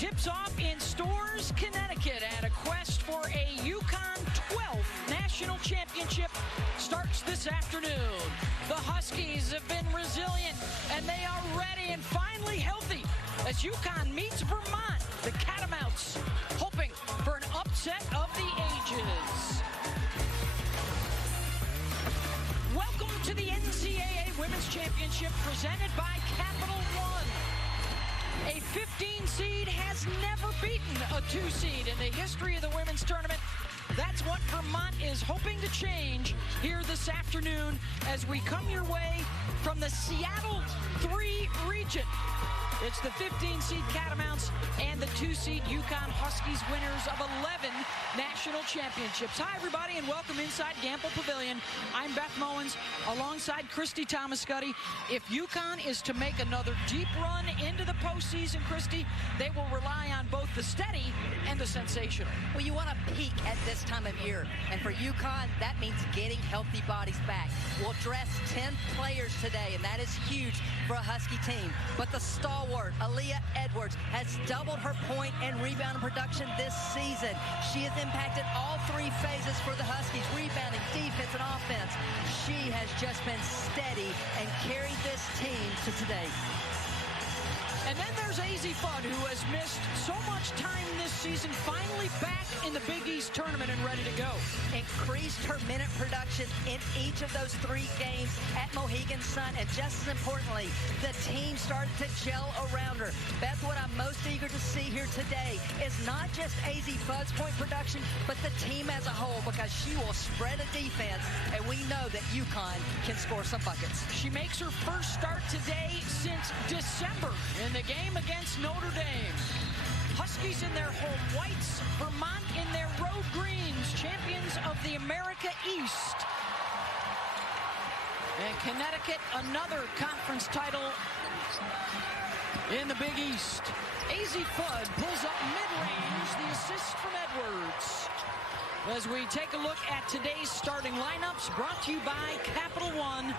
tips off in Stores, Connecticut, and a quest for a UConn 12th national championship starts this afternoon. The Huskies have been resilient, and they are ready and finally healthy as UConn meets Vermont. The Catamounts hoping for an upset of the ages. Welcome to the NCAA Women's Championship presented by Capital One. A 15 seed has never beaten a 2 seed in the history of the women's tournament. That's what Vermont is hoping to change here this afternoon as we come your way from the Seattle 3 region. It's the 15 seed Catamounts and the 2 seed UConn Huskies, winners of 11 national championships. Hi, everybody, and welcome inside Gamble Pavilion. I'm Beth Mowens alongside Christy Thomascuddy. If UConn is to make another deep run into the postseason, Christy, they will rely on both the steady and the sensational. Well, you want to peak at this time of year, and for UConn, that means getting healthy bodies back. We'll dress 10 players today, and that is huge for a Husky team. But the stalwart, Aaliyah Edwards, has doubled her point and rebound production this season. She has impacted all 3 phases for the Huskies: rebounding, defense, and offense. She has just been steady and carried this team to today. And then there's AZ Fudd, who has missed so much time this season, finally back in the Big East tournament and ready to go. Increased her minute production in each of those 3 games at Mohegan Sun, and just as importantly, the team started to gel around her. Beth, what I'm most eager to see here today is not just AZ Fudd's point production, but the team as a whole, because she will spread a defense, and we know that UConn can score some buckets. She makes her first start today since December in the game against Notre Dame. Huskies in their home whites, Vermont in their road greens, champions of the America East. And Connecticut, another conference title in the Big East. AZ Fudd pulls up mid-range, the assist from Edwards. As we take a look at today's starting lineups, brought to you by Capital One,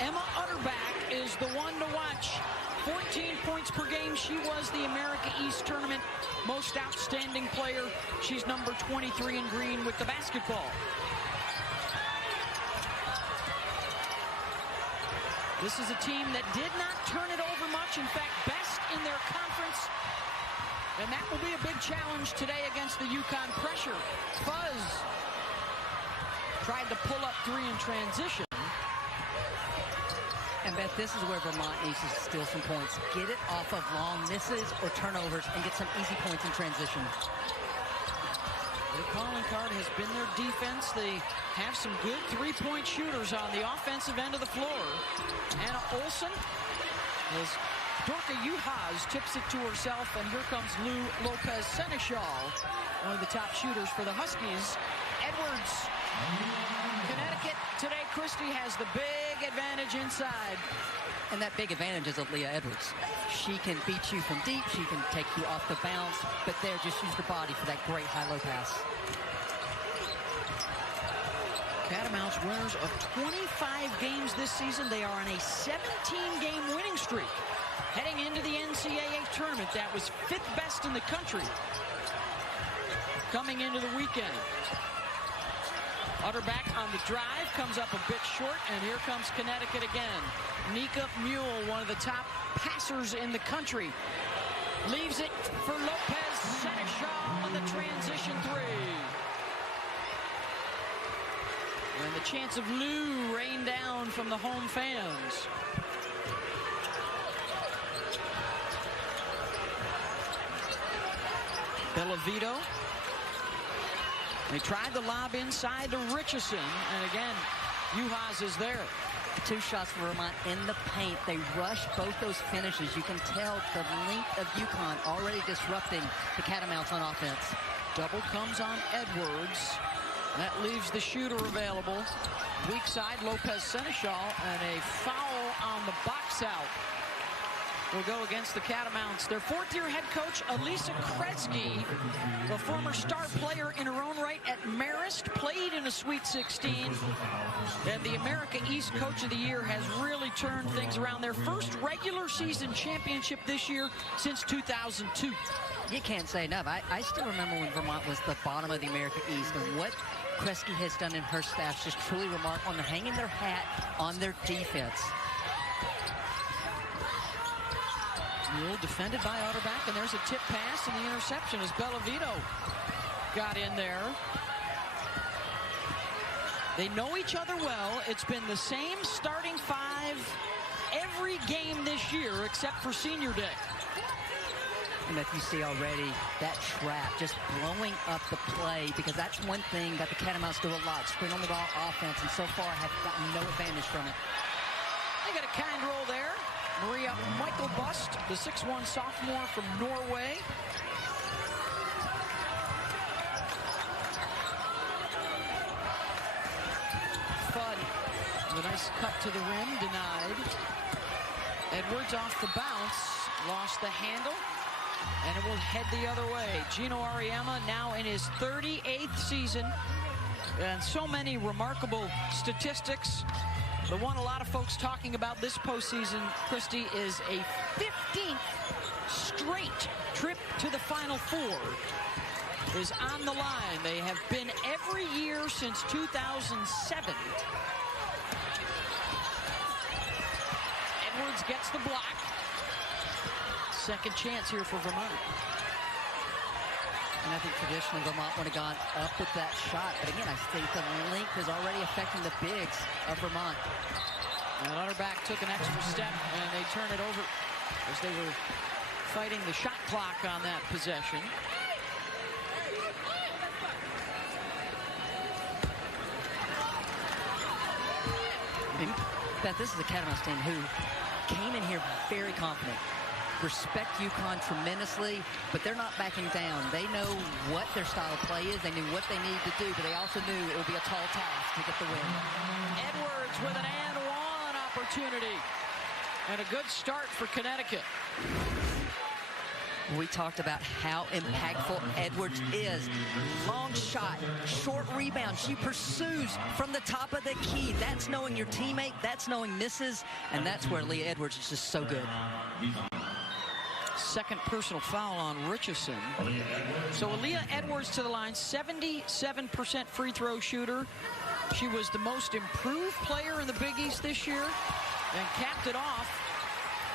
Emma Utterback is the one to watch. 14 points per game. She was the America East Tournament most outstanding player. She's number 23 in green with the basketball. This is a team that did not turn it over much. In fact, best in their conference. And that will be a big challenge today against the UConn pressure. Fuzz tried to pull up 3 in transition. And Beth, this is where Vermont needs to steal some points. Get it off of long misses or turnovers and get some easy points in transition. Their calling card has been their defense. They have some good 3-point shooters on the offensive end of the floor. Anna Olsen, as Dorka Juhas tips it to herself, and here comes Lou Lopez Seneschal, one of the top shooters for the Huskies. Edwards. Connecticut today, Christy, has the big advantage inside. And that big advantage is Aaliyah Edwards. She can beat you from deep. She can take you off the bounce. But there, just use her body for that great high-low pass. Catamounts winners of 25 games this season. They are on a 17-game winning streak. Heading into the NCAA tournament, that was 5th best in the country coming into the weekend. Utterback on the drive, comes up a bit short, and here comes Connecticut again. Nika Mule, one of the top passers in the country, leaves it for Lopez Seneschal on the transition 3. And the chants of Lou rain down from the home fans. Bellavito. They tried the lob inside to Richardson, and again, Juhas is there. 2 shots for Vermont in the paint. They rush both those finishes. You can tell the length of UConn already disrupting the Catamounts on offense. Double comes on Edwards. That leaves the shooter available. Weak side, Lopez Seneschal, and a foul on the box out. will go against the Catamounts. Their fourth-year head coach, Elisa Kresge, a former star player in her own right at Marist, played in a Sweet 16. And the America East Coach of the Year has really turned things around. Their first regular season championship this year since 2002. You can't say enough. I still remember when Vermont was the bottom of the America East, and what Kresge has done in her staff is just truly remarkable. They're hanging their hat on their defense. Mule defended by Otterback, and there's a tip pass and the interception as Bellavito got in there. They know each other well. It's been the same starting five every game this year except for Senior Day. And if you see already that trap just blowing up the play, because that's one thing that the Catamounts do a lot, spring on the ball offense, and so far have gotten no advantage from it. They got a kind roll there. Maria Michael Bust, the 6'1 sophomore from Norway. Fudd, the nice cut to the rim, denied. Edwards off the bounce, lost the handle, and it will head the other way. Gino Auriemma now in his 38th season, and so many remarkable statistics. The one a lot of folks talking about this postseason, Christy, is a 15th straight trip to the Final Four is on the line. They have been every year since 2007. Edwards gets the block. Second chance here for Vermont. And I think traditionally Vermont would have gone up with that shot. But again, I think the length is already affecting the bigs of Vermont. And Otterback took an extra step, and they turn it over as they were fighting the shot clock on that possession. Beth, this is a Catamounts team who came in here very confident. Respect UConn tremendously, but they're not backing down. They know what their style of play is. They knew what they needed to do, but they also knew it would be a tall task to get the win. Edwards with an and one opportunity. And a good start for Connecticut. We talked about how impactful Edwards is. Long shot, short rebound. She pursues from the top of the key. That's knowing your teammate. That's knowing misses. And that's where Leah Edwards is just so good. Second personal foul on Richardson. So Aaliyah Edwards to the line, 77% free throw shooter. She was the most improved player in the Big East this year and capped it off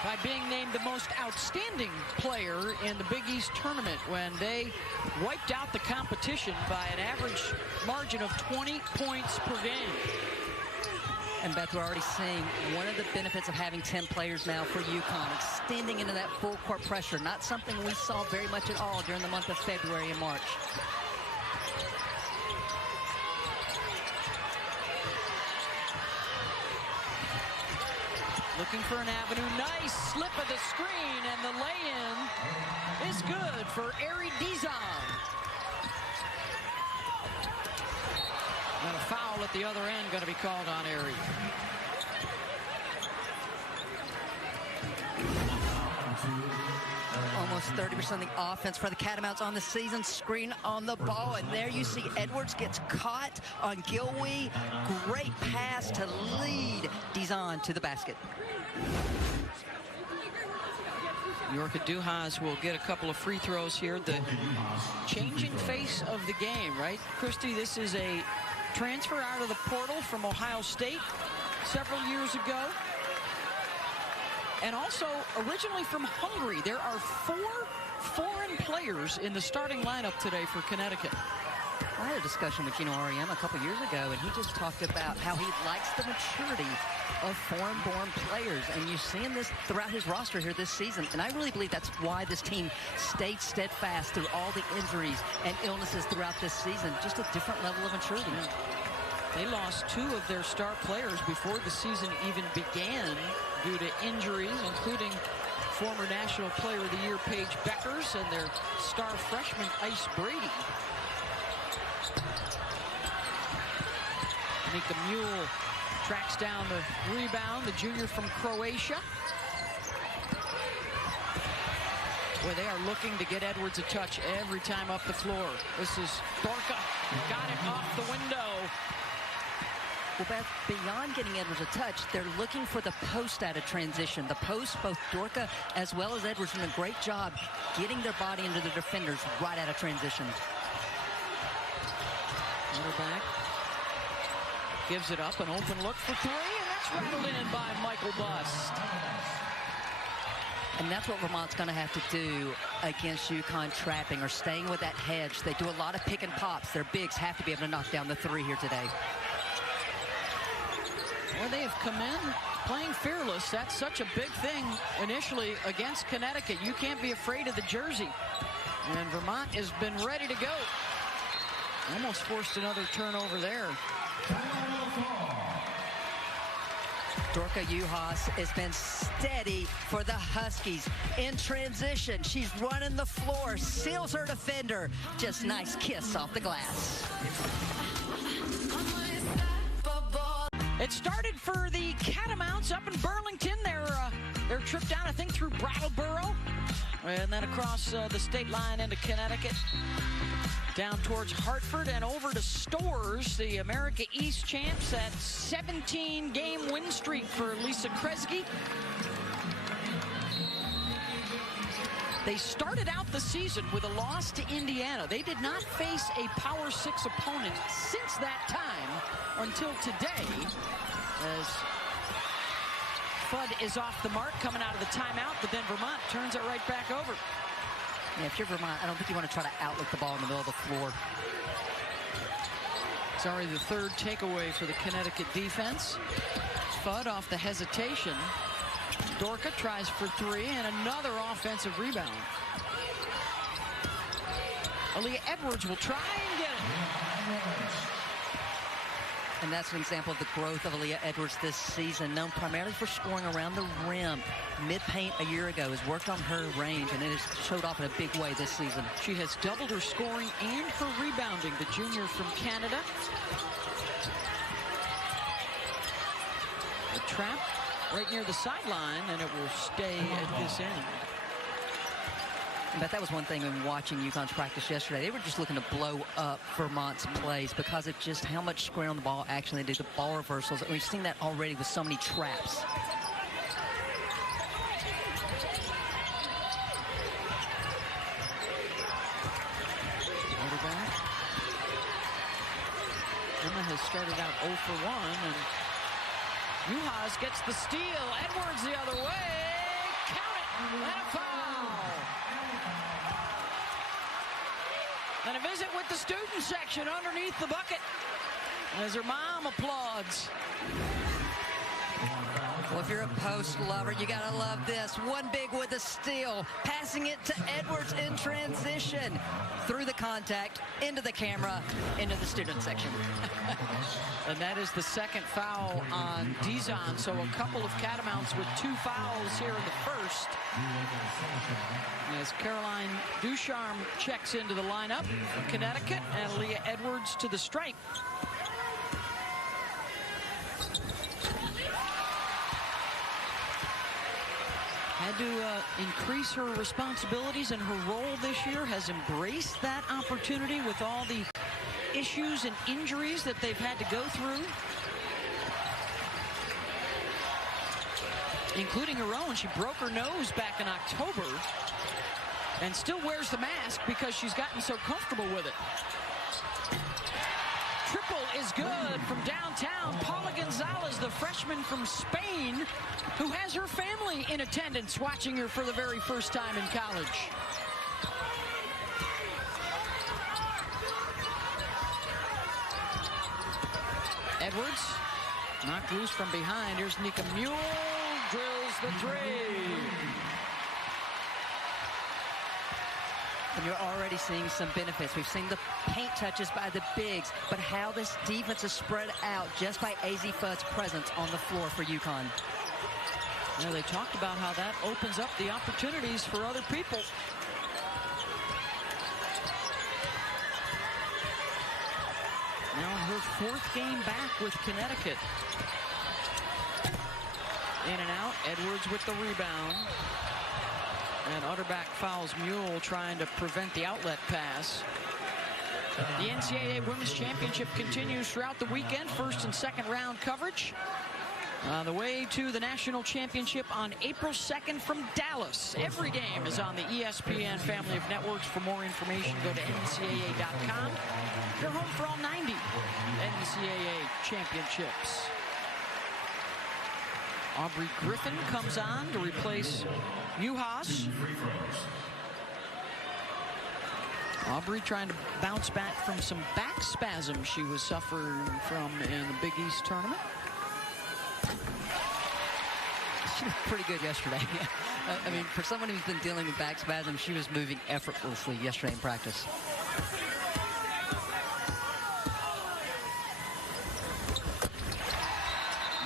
by being named the most outstanding player in the Big East tournament when they wiped out the competition by an average margin of 20 points per game. And Beth, we're already seeing one of the benefits of having 10 players now for UConn, extending into that full court pressure. Not something we saw very much at all during the month of February and March. Looking for an avenue. Nice slip of the screen, and the lay-in is good for Ari Dizon. And a foul at the other end going to be called on Ari. Almost 30% of the offense for the Catamounts on the season. Screen on the ball, and there you see Edwards gets caught on Gilwee. Great pass to lead Dizon to the basket. Yorka Duhas will get a couple of free throws here. The changing face of the game, right? Christy, this is a transfer out of the portal from Ohio State several years ago. And also originally from Hungary. There are 4 foreign players in the starting lineup today for Connecticut. I had a discussion with Gino Auriemma a couple years ago, and he just talked about how he likes the maturity of foreign-born players, and you're seeing this throughout his roster here this season, and I really believe that's why this team stayed steadfast through all the injuries and illnesses throughout this season. Just a different level of maturity. They lost 2 of their star players before the season even began due to injuries, including former National Player of the Year Paige Beckers and their star freshman Ice Brady. Nika Mule tracks down the rebound, the junior from Croatia. Boy, they are looking to get Edwards a touch every time up the floor. This is Dorka. Got it off the window. Well, Beth, beyond getting Edwards a touch, they're looking for the post out of transition. The post, both Dorka as well as Edwards doing a great job getting their body into the defenders right out of transition. Back. Gives it up, an open look for three, and that's rattled in by Michael Bust. And that's what Vermont's going to have to do against UConn trapping or staying with that hedge. They do a lot of pick and pops. Their bigs have to be able to knock down the three here today. Well, they have come in playing fearless. That's such a big thing initially against Connecticut. You can't be afraid of the jersey. And Vermont has been ready to go. Almost forced another turnover there. Dorka Juhas has been steady for the Huskies. In transition, she's running the floor, seals her defender. Just nice kiss off the glass. It started for the Catamounts up in Burlington. Their trip down, I think, through Brattleboro, and then across the state line into Connecticut, down towards Hartford and over to Storrs, the America East champs. That 17-game win streak for Lisa Kresge. They started out the season with a loss to Indiana. They did not face a Power 6 opponent since that time until today, as Fudd is off the mark coming out of the timeout, but then Vermont turns it right back over. Yeah, if you're Vermont, I don't think you want to try to outlet the ball in the middle of the floor. It's already the third takeaway for the Connecticut defense. Fudd off the hesitation. Dorka tries for three, and another offensive rebound. Aaliyah Edwards will try and get it. And that's an example of the growth of Aaliyah Edwards this season, known primarily for scoring around the rim. Mid-paint a year ago has worked on her range, and it has showed off in a big way this season. She has doubled her scoring and her rebounding, the junior from Canada. The trap right near the sideline, and it will stay at this end. But that was one thing in watching UConn's practice yesterday. They were just looking to blow up Vermont's plays because of just how much square on the ball action they did, the ball reversals. And we've seen that already with so many traps. Quarterback. Emma has started out 0 for 1, and Juhas gets the steal. Edwards the other way. Count it. And a foul. And a visit with the student section underneath the bucket as her mom applauds. Well, if you're a post lover, you gotta love this. One big with a steal, passing it to Edwards in transition. Through the contact, into the camera, into the student section. And that is the second foul on Dizon. So a couple of Catamounts with 2 fouls here in the first. As Caroline Ducharme checks into the lineup for Connecticut, and Aaliyah Edwards to the stripe. Had to increase her responsibilities, and her role this year has embraced that opportunity with all the issues and injuries that they've had to go through, including her own. She broke her nose back in October and still wears the mask because she's gotten so comfortable with it. Triple is good from downtown. Paula Gonzalez, the freshman from Spain, who has her family in attendance watching her for the very first time in college. Edwards knocked loose from behind. Here's Nika Mule, drills the three. And you're already seeing some benefits. We've seen the paint touches by the bigs, but how this defense is spread out just by AZ Fudd's presence on the floor for UConn. You know, they talked about how that opens up the opportunities for other people. Now her 4th game back with Connecticut. In and out, Edwards with the rebound. And Utterback fouls Mule, trying to prevent the outlet pass. The NCAA Women's Championship continues throughout the weekend. First and second round coverage. On the way to the national championship on April 2nd from Dallas. Every game is on the ESPN family of networks. For more information, go to ncaa.com. They're home for all 90 NCAA championships. Aubrey Griffin comes on to replace Muhas. Aubrey trying to bounce back from some back spasms she was suffering from in the Big East tournament. She was pretty good yesterday. I mean, for someone who's been dealing with back spasms, she was moving effortlessly yesterday in practice.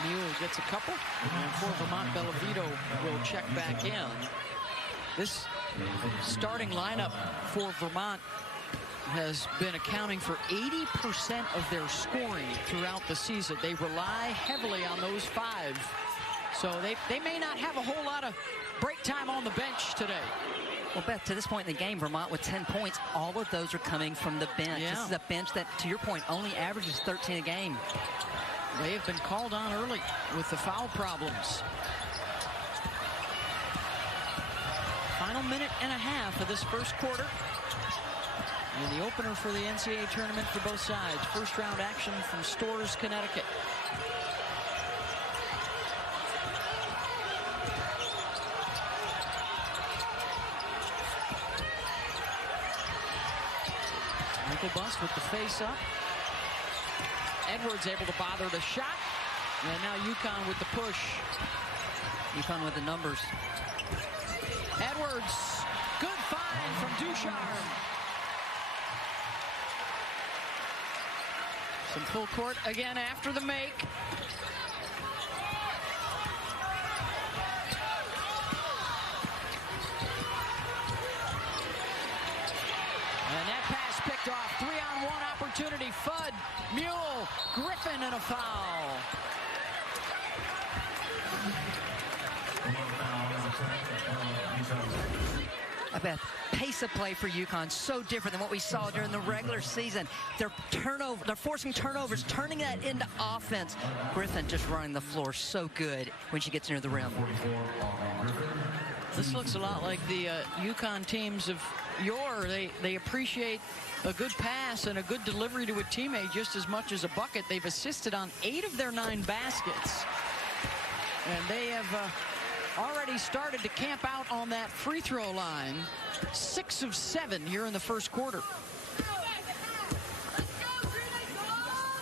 Mule gets a couple, and for Vermont, Bellavito will check back in. This starting lineup for Vermont has been accounting for 80% of their scoring throughout the season. They rely heavily on those five. So they may not have a whole lot of break time on the bench today. Well, Beth, to this point in the game, Vermont with 10 points, all of those are coming from the bench. Yeah. This is a bench that, to your point, only averages 13 a game. They have been called on early with the foul problems. Final minute and a half of this first quarter. And the opener for the NCAA tournament for both sides. First round action from Storrs, Connecticut. Michael Bust with the face up. Edwards able to bother the shot. And now UConn with the push. UConn with the numbers. Edwards, good find from Ducharme. Some full court again after the make. And that pass picked off. 3-on-1 opportunity. Fudd, Mule, Griffin, and a foul. I bet pace of play for UConn so different than what we saw during the regular season. They're forcing turnovers, turning that into offense. Griffin just running the floor so good when she gets near the rim. This looks a lot like the UConn teams of yore. They appreciate a good pass and a good delivery to a teammate just as much as a bucket. They've assisted on 8 of their 9 baskets. And they have already started to camp out on that free throw line. 6 of 7 here in the first quarter.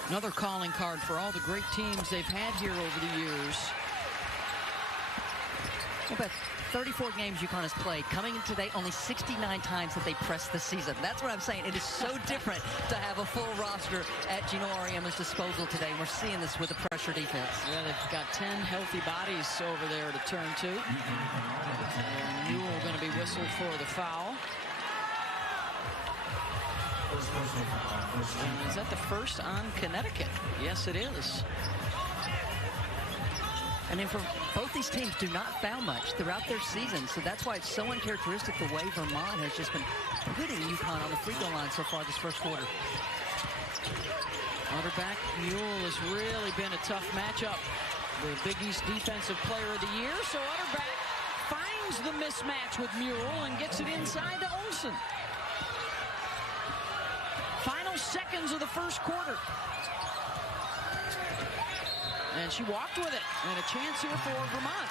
Another calling card for all the great teams they've had here over the years. Well, but 34 games UConn has played. Coming in today, only 69 times that they pressed the season. That's what I'm saying. It is so different to have a full roster at Gino Auriemma's disposal today. We're seeing this with the pressure defense. Yeah, they've got 10 healthy bodies over there to turn to. And Newell going to be whistled for the foul. Is that the first on Connecticut? Yes, it is. I mean, for both these teams do not foul much throughout their season, so that's why it's so uncharacteristic the way Vermont has just been putting UConn on the free throw line so far this first quarter. Utterback Mule has really been a tough matchup. The Big East Defensive Player of the Year, so Utterback finds the mismatch with Mule and gets it inside to Olsen. Final seconds of the first quarter. And she walked with it, and a chance here for Vermont.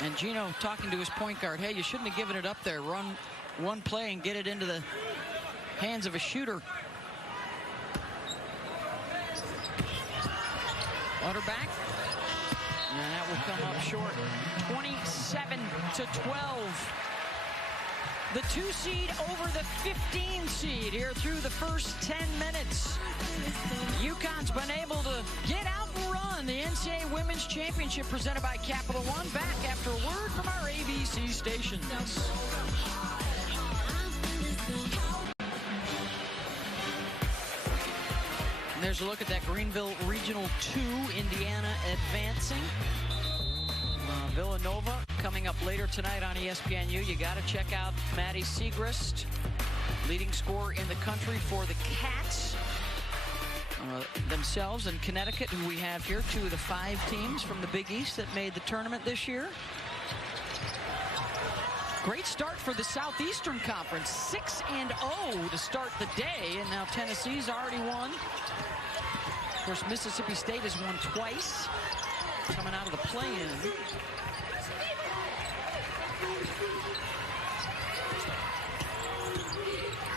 And Gino talking to his point guard, hey, you shouldn't have given it up there. Run one play and get it into the hands of a shooter. Utterback, and that will come up short. 27-12. The 2 seed over the 15 seed here through the first 10 minutes. UConn's been able to get out and run the NCAA Women's Championship presented by Capital One. Back after a word from our ABC stations. And there's a look at that Greenville Regional 2, Indiana advancing. Villanova coming up later tonight on ESPNU. You got to check out Maddie Siegrist, leading scorer in the country for the Cats themselves, and Connecticut, who we have here, 2 of the 5 teams from the Big East that made the tournament this year. Great start for the Southeastern Conference, 6-0 to start the day, and now Tennessee's already won. Of course, Mississippi State has won twice, coming out of the play-in.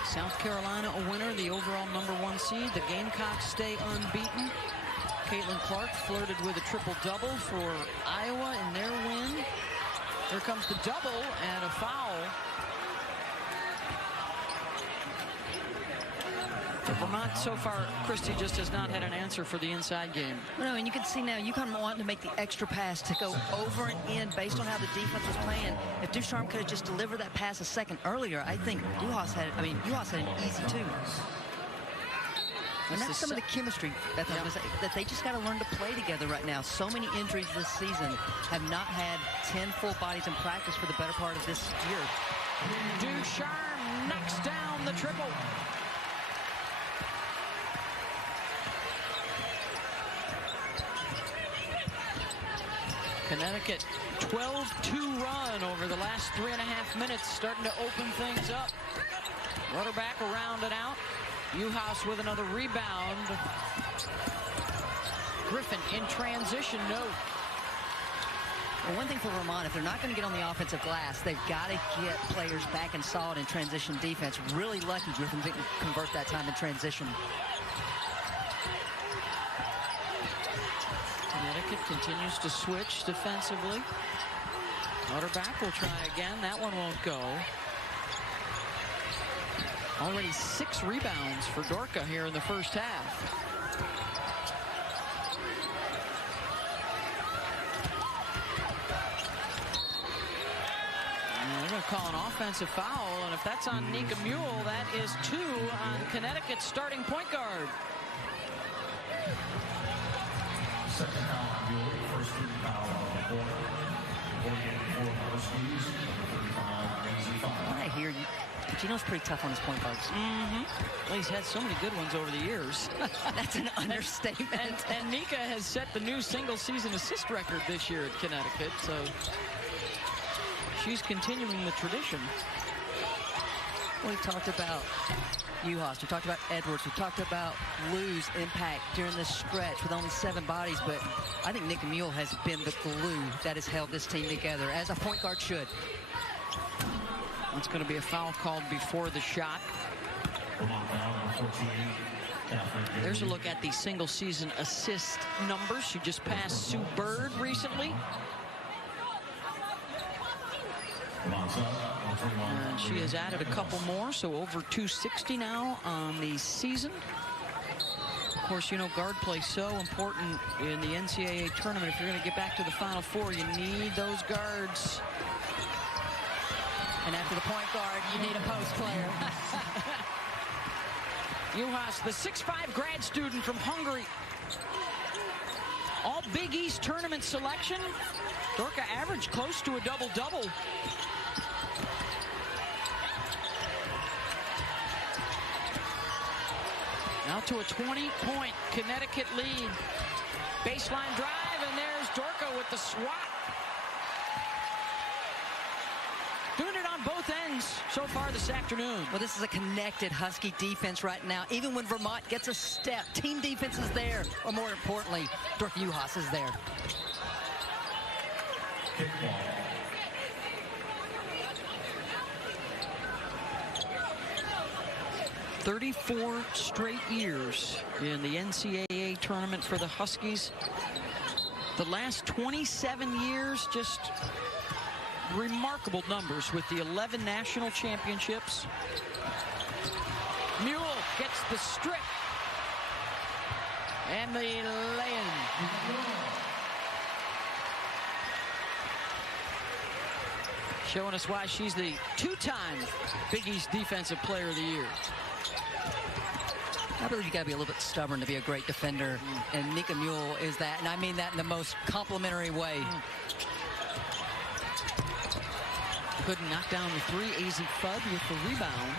South Carolina a winner, the overall #1 seed. The Gamecocks stay unbeaten. Caitlin Clark flirted with a triple-double for Iowa in their win. Here comes the double and a foul. For Vermont so far, Christie just has not had an answer for the inside game. No, and you can see now UConn wanting to make the extra pass to go over and in based on how the defense was playing. If Ducharme could have just delivered that pass a second earlier, I think UHAS had an easy 2. And that's some of the chemistry that they just got to learn to play together right now. So many injuries this season, have not had 10 full bodies in practice for the better part of this year. Ducharme knocks down the triple. Connecticut 12-2 run over the last 3.5 minutes, starting to open things up. Rudderback around and out. UHaas with another rebound. Griffin in transition, no. Well, one thing for Vermont, if they're not going to get on the offensive glass, they've got to get players back and solid in transition defense. Really lucky Griffin didn't convert that time in transition. Connecticut continues to switch defensively. Rudderback will try again. That one won't go. Already 6 rebounds for Dorka here in the first half. They're going to call an offensive foul, and if that's on Nika Mule, that is 2 on Connecticut's starting point guard. Second foul on Mule, first team foul on the quarter. 48 for Huskies, 35. I hear you. Gino's pretty tough on his point guards. Well, he's had so many good ones over the years. That's an understatement. And Nika has set the new single-season assist record this year at Connecticut, so she's continuing the tradition. Well, we've talked about UHaas, we talked about Edwards, we talked about Lou's impact during this stretch with only 7 bodies, but I think Nika Mule has been the glue that has held this team together, as a point guard should. It's going to be a foul called before the shot. There's a look at the single-season assist numbers. She just passed Sue Bird recently. And she has added a couple more, so over 260 now on the season. Of course, you know, guard play so important in the NCAA tournament. If you're going to get back to the Final Four, you need those guards. And after the point guard, you need a post player. UHaas, the 6'5" grad student from Hungary. All Big East tournament selection. Dorka averaged close to a double-double. Now to a 20-point Connecticut lead. Baseline drive, and there's Dorka with the swat. Doing it on both ends so far this afternoon. Well, this is a connected Husky defense right now. Even when Vermont gets a step, team defense is there. Or more importantly, Dorka UHaas is there. Kickball. "34 straight years in the NCAA tournament for the Huskies. The last 27 years, just remarkable numbers with the 11 national championships. Mule gets the strip and the lay-in. Showing us why she's the 2-time Big East Defensive Player of the Year. I believe you got to be a little bit stubborn to be a great defender, and Nika Mule is that, and I mean that in the most complimentary way. Couldn't knock down the three. AZ Fudd with the rebound.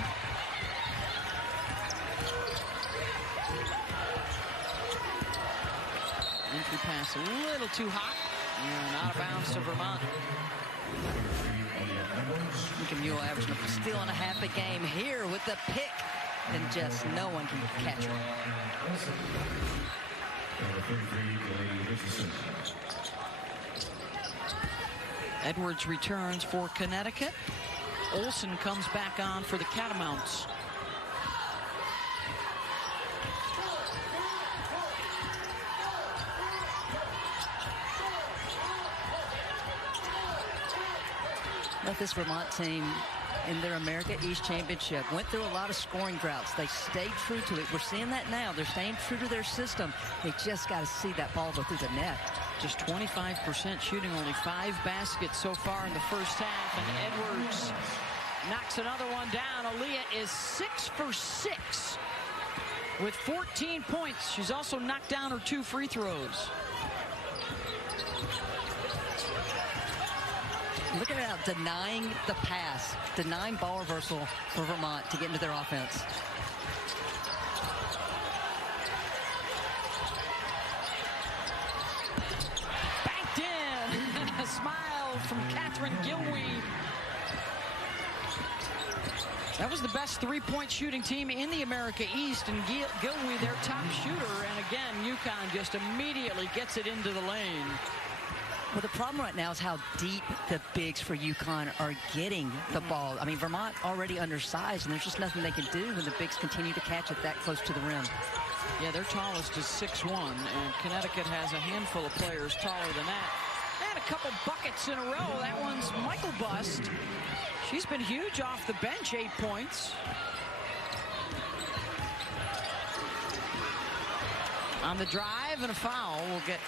Entry pass a little too hot. And out of bounds to Vermont. Mule averaging a steal and a half a game here with the pick. And just no one can catch her. Edwards returns for Connecticut. Olsen comes back on for the Catamounts. But this Vermont team in their America East Championship went through a lot of scoring droughts. They stayed true to it. We're seeing that now. They're staying true to their system. They just got to see that ball go through the net. Just 25% shooting, only 5 baskets so far in the first half. And Edwards knocks another one down. Aaliyah is 6 for 6 with 14 points. She's also knocked down her 2 free throws. Look at that, denying the pass, denying ball reversal for Vermont to get into their offense. Banked in. A smile from Catherine Gilweed. That was the best three-point shooting team in the America East, and Gilweed, their top shooter. And again, UConn just immediately gets it into the lane. Well, the problem right now is how deep the bigs for UConn are getting the ball. I mean, Vermont already undersized, and there's just nothing they can do when the bigs continue to catch it that close to the rim. Yeah, their tallest is 6'1", and Connecticut has a handful of players taller than that. And a couple buckets in a row. That one's Michael Bust. She's been huge off the bench, 8 points. On the drive and a foul, we'll get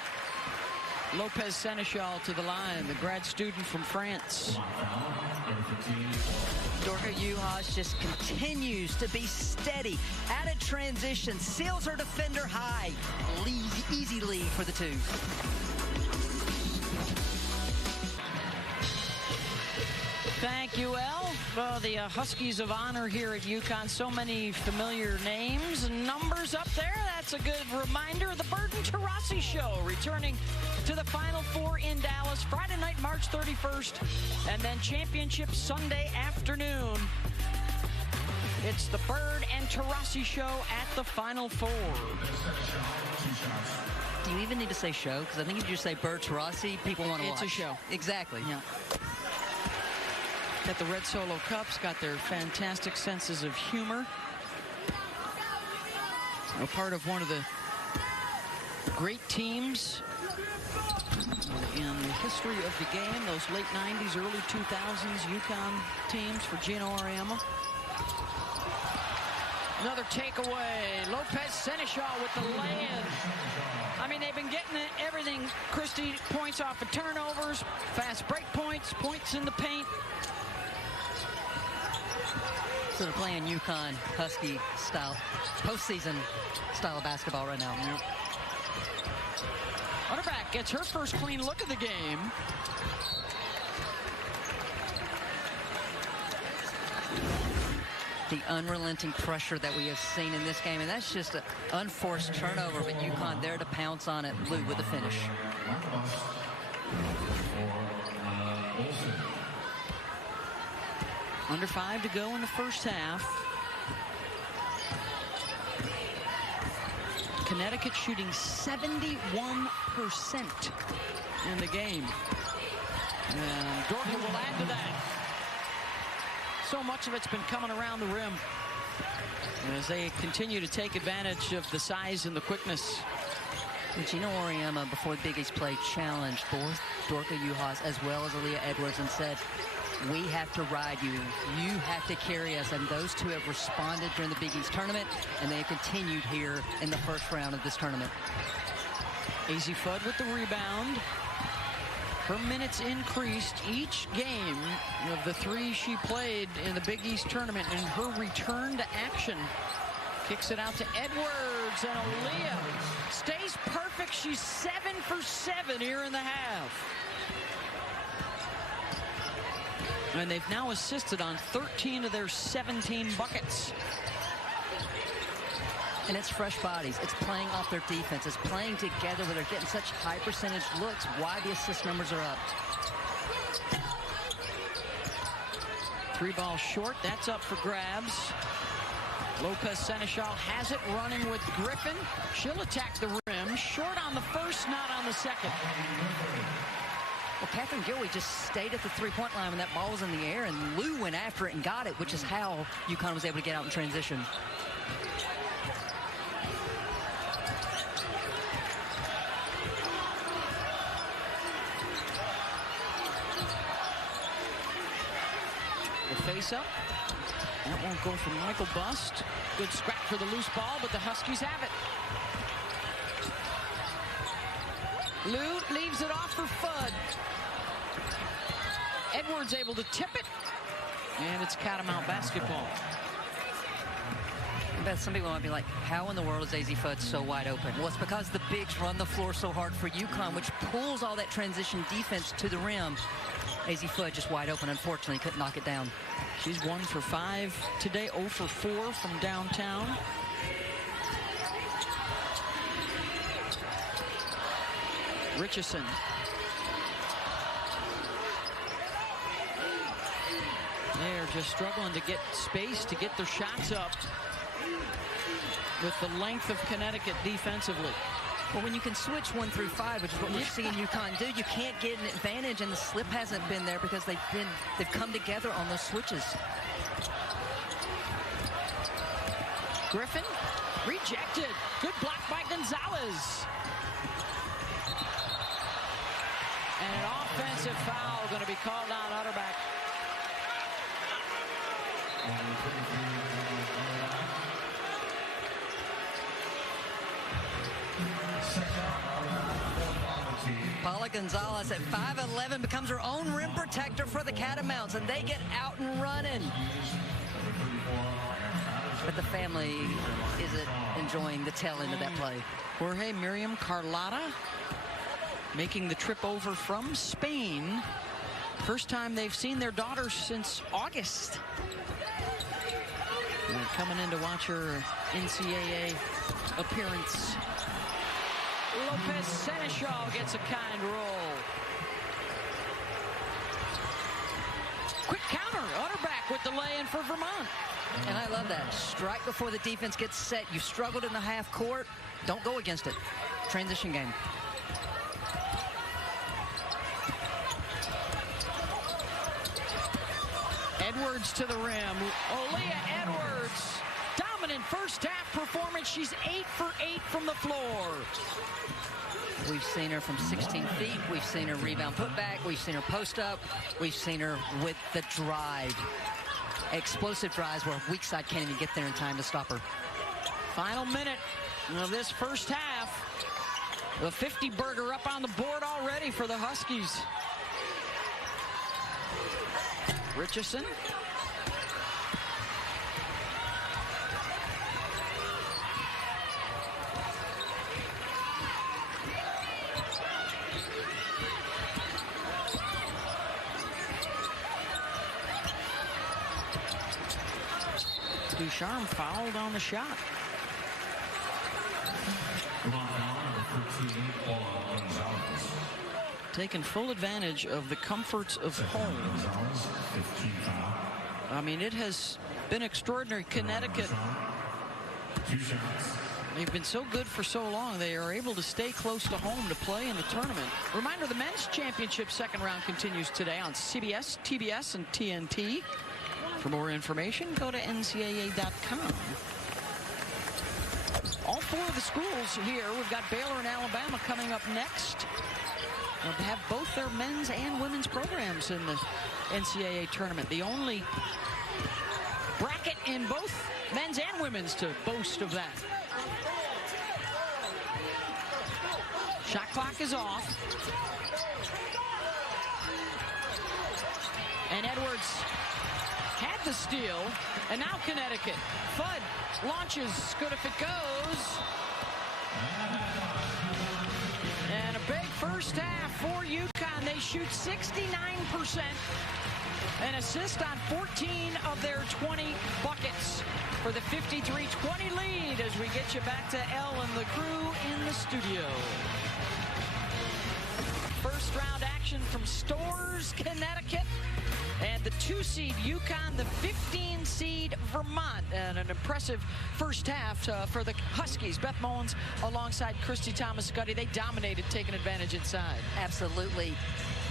Lopez Seneschal to the line, the grad student from France. Dorka Juhas just continues to be steady. At a transition, seals her defender high. Easy lead for the two. Thank you, El. Well, the Huskies of honor here at UConn. So many familiar names and numbers up there. That's a good reminder. The Burden Tarasi Show returning to the Final Four in Dallas Friday night, March 31st, and then championship Sunday afternoon. It's the Bird and Tarasi Show at the Final Four. Do you even need to say show? Because I think if you just say Bird Tarasi, people want to watch. It's a show. Exactly. Yeah. Got the Red Solo Cups, got their fantastic senses of humor. A part of one of the great teams in the history of the game, those late 90s, early 2000s UConn teams for Gino Auriemma. Another takeaway. Lopez Seneschal with the lay-in. I mean, they've been getting everything. Christie, points off of turnovers, fast break points, points in the paint. So they're playing UConn Husky style, postseason style of basketball right now. Yep. Utterback gets her first clean look of the game. The unrelenting pressure that we have seen in this game, and that's just an unforced turnover, but UConn there to pounce on it. Lou with the finish. Under 5 to go in the first half. Connecticut shooting 71% in the game. And Dorka will add to that. So much of it's been coming around the rim as they continue to take advantage of the size and the quickness. Gino Auriemma, before the Big East play, challenged both Dorka Juhas as well as Aaliyah Edwards and said, we have to ride you. You have to carry us. And those two have responded during the Big East tournament, and they have continued here in the first round of this tournament. AZ Fudd with the rebound. Her minutes increased each game of the 3 she played in the Big East tournament, and her return to action. Kicks it out to Edwards, and Aaliyah stays perfect. She's 7 for 7 here in the half. And they've now assisted on 13 of their 17 buckets. And it's fresh bodies. It's playing off their defense. It's playing together where they're getting such high percentage looks. Why the assist numbers are up. 3 ball short. That's up for grabs. Lopez Seneschal has it running with Griffin. She'll attack the rim. Short on the first, not on the second. Well, Catherine Gilway just stayed at the three-point line when that ball was in the air, and Lou went after it and got it, which is how UConn was able to get out in transition. The face-up. That won't go for Michael Bust. Good scrap for the loose ball, but the Huskies have it. Lou leaves it off for Fudd. Edwards able to tip it. And it's cat-and-mouse basketball. I bet some people might be like, how in the world is AZ Fudd so wide open? Well, it's because the bigs run the floor so hard for UConn, which pulls all that transition defense to the rim. AZ Fudd just wide open, unfortunately, couldn't knock it down. She's 1 for 5 today, 0 for 4 from downtown. Richardson. They're just struggling to get space, to get their shots up with the length of Connecticut defensively. Well, when you can switch 1 through 5, which is what we're seeing UConn do, you can't get an advantage, and the slip hasn't been there because they've come together on those switches. Griffin rejected. Good block by Gonzalez. And an offensive foul going to be called on Utterback. Paula Gonzalez at 5'11" becomes her own rim protector for the Catamounts, and they get out and running. But the family isn't enjoying the tail end of that play. Jorge Miriam Carlotta making the trip over from Spain. First time they've seen their daughter since August. And they're coming in to watch her NCAA appearance. Lopez Seneschal gets a kind roll. Quick counter. Utterback with the lay-in for Vermont. And I love that. Strike before the defense gets set. You struggled in the half court. Don't go against it. Transition game. Edwards to the rim. Aaliyah Edwards. Dominant first half performance. She's 8 for 8 from the floor. We've seen her from 16 feet. We've seen her rebound putback. We've seen her post up. We've seen her with the drive. Explosive drives where weak side can't even get there in time to stop her. Final minute of this first half. The 50-burger up on the board already for the Huskies. Richardson. Ducharme fouled on the shot. Taking full advantage of the comforts of home. I mean, it has been extraordinary. Connecticut, they've been so good for so long. They are able to stay close to home to play in the tournament. Reminder, the men's championship second round continues today on CBS, TBS, and TNT. For more information, go to ncaa.com. All 4 of the schools here. We've got Baylor and Alabama coming up next. They'll have both their men's and women's programs in the NCAA tournament. The only bracket in both men's and women's to boast of that. Shot clock is off. And Edwards had the steal, and now Connecticut. Fudd launches, good if it goes. And a big first half for UConn. They shoot 69% and assist on 14 of their 20 buckets for the 53-20 lead as we get you back to Elle and the crew in the studio. First round action from Storrs, Connecticut, and the 2-seed UConn, the 15-seed Vermont. And an impressive first half for the Huskies. Beth Mullins alongside Christy Thomas-Scuddy. They dominated, taking advantage inside. Absolutely.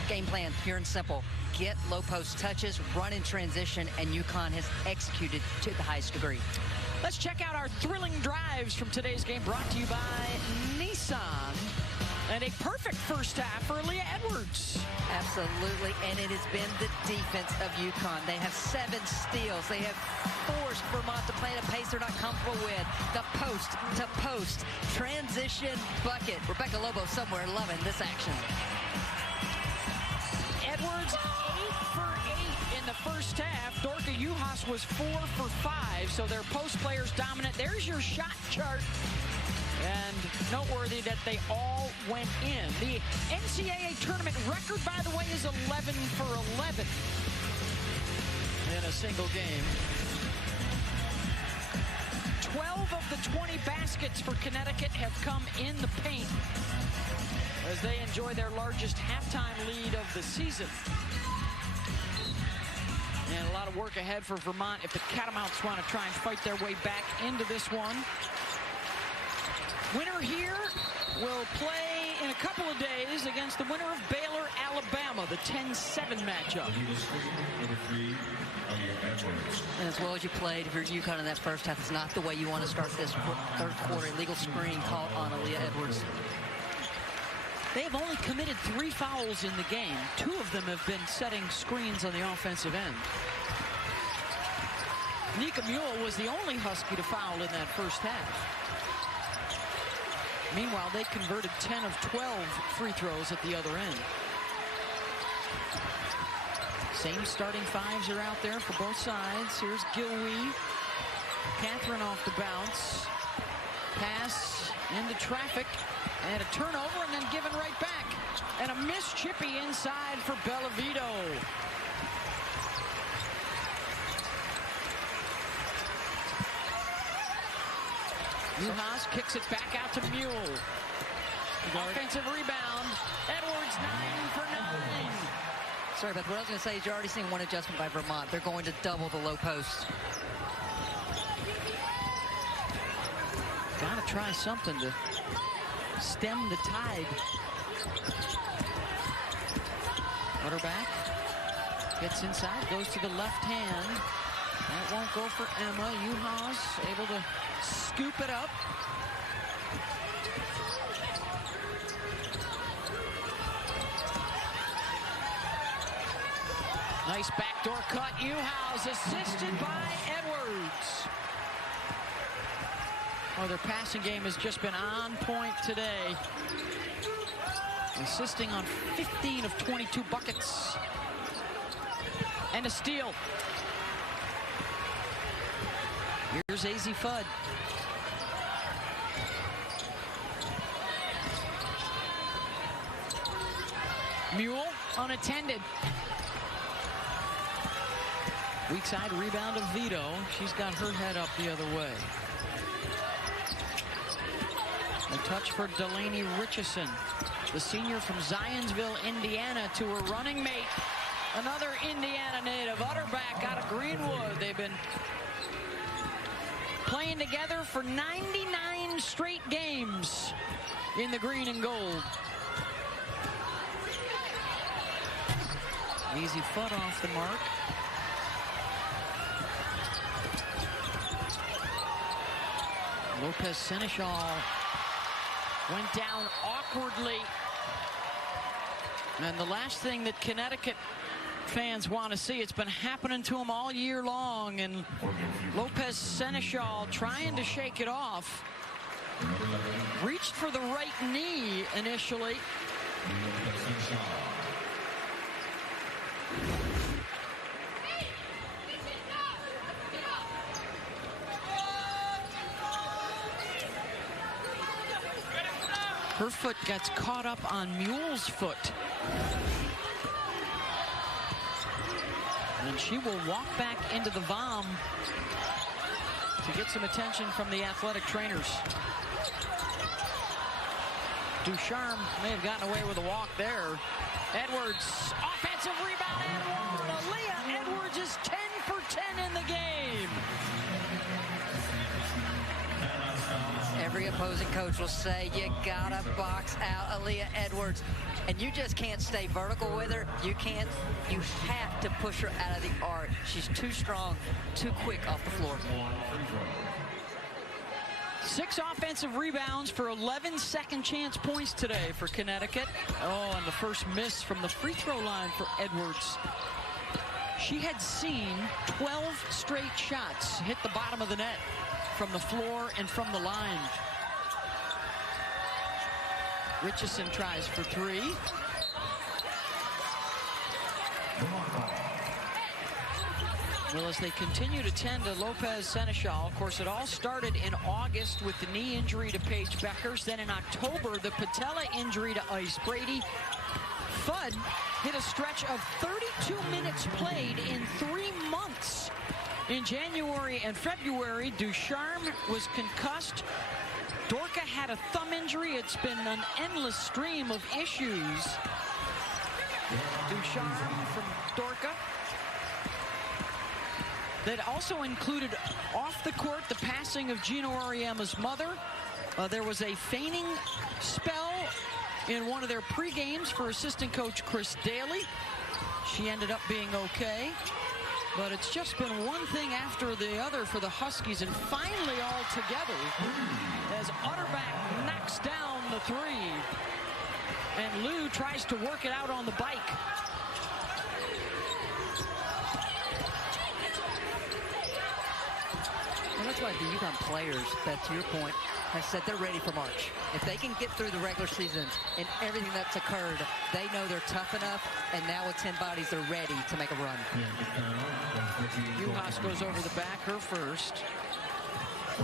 Game plan, pure and simple. Get low post touches, run in transition, and UConn has executed to the highest degree. Let's check out our thrilling drives from today's game, brought to you by Nissan. And a perfect first half for Leah Edwards. Absolutely, and it has been the defense of UConn. They have 7 steals. They have forced Vermont to play at a pace they're not comfortable with. The post-to-post transition bucket. Rebecca Lobo somewhere loving this action. Edwards 8 for 8 in the first half. Dorka Juhas was 4 for 5, so their post players dominant. There's your shot chart. And noteworthy that they all went in. The NCAA tournament record, by the way, is 11 for 11 in a single game. 12 of the 20 baskets for Connecticut have come in the paint as they enjoy their largest halftime lead of the season. And a lot of work ahead for Vermont if the Catamounts want to try and fight their way back into this one. Winner here will play in a couple of days against the winner of Baylor, Alabama, the 10-7 matchup. And as well as you played, if you're UConn in that first half, it's not the way you want to start this third quarter. Illegal screen called on Aaliyah Edwards. They have only committed 3 fouls in the game. 2 of them have been setting screens on the offensive end. Nika Mule was the only Husky to foul in that first half. Meanwhile, they converted 10 of 12 free throws at the other end. Same starting 5s are out there for both sides. Here's Gilwee. Catherine off the bounce. Pass into traffic. And a turnover and then given right back. And a missed chippy inside for Bellavito. Juhas kicks it back out to Mule. Offensive rebound. Edwards 9 for 9. Sorry, but what I was going to say is you're already seeing one adjustment by Vermont. They're going to double the low post. Got to try something to stem the tide. Quarterback gets inside, goes to the left hand. That won't go for Emma. Juhas able to scoop it up. Nice backdoor cut. Juhas assisted by Edwards. Oh, their passing game has just been on point today. Assisting on 15 of 22 buckets. And a steal. Here's AZ Fudd. Mule unattended. Weak side rebound of Vito. She's got her head up the other way. A touch for Delaney Richardson, the senior from Zionsville, Indiana, to her running mate. Another Indiana native, Utterback out of Greenwood. They've been playing together for 99 straight games in the green and gold. Easy Fudd off the mark. Lopez Seneschal went down awkwardly. And the last thing that Connecticut fans want to see, it's been happening to them all year long, and Lopez Seneschal trying to shake it off. Reached for the right knee initially. Her Her foot gets caught up on Mule's foot. And she will walk back into the VOM to get some attention from the athletic trainers. Ducharme may have gotten away with a walk there. Edwards, offensive rebound and one. Aaliyah Edwards is 10 for 10 in the game. Every opposing coach will say, you gotta box out Aaliyah Edwards. And you just can't stay vertical with her. You can't. You have to push her out of the arc. She's too strong, too quick off the floor. 6 offensive rebounds for 11 second chance points today for Connecticut. Oh, and the first miss from the free throw line for Edwards. She had seen 12 straight shots hit the bottom of the net from the floor and from the line. Richardson tries for 3. Well, as they continue to tend to Lopez Seneschal, of course, it all started in August with the knee injury to Paige Beckers. Then in October, the patella injury to Ice Brady. Fudd hit a stretch of 32 minutes played in 3 months. In January and February, Ducharme was concussed. Dorka had a thumb injury. It's been an endless stream of issues. Ducharme from Dorka. That also included off the court the passing of Gino Auriemma's mother. There was a feigning spell in one of their pre-games for assistant coach Chris Daly. She ended up being okay. But it's just been one thing after the other for the Huskies, and finally all together as Utterback knocks down the 3. And Lou tries to work it out on the bike. And that's why the UConn players, that to your point, have said they're ready for March. If they can get through the regular season and everything that's occurred, they know they're tough enough, and now with 10 bodies, they're ready to make a run. Juhas goes over the back, her first.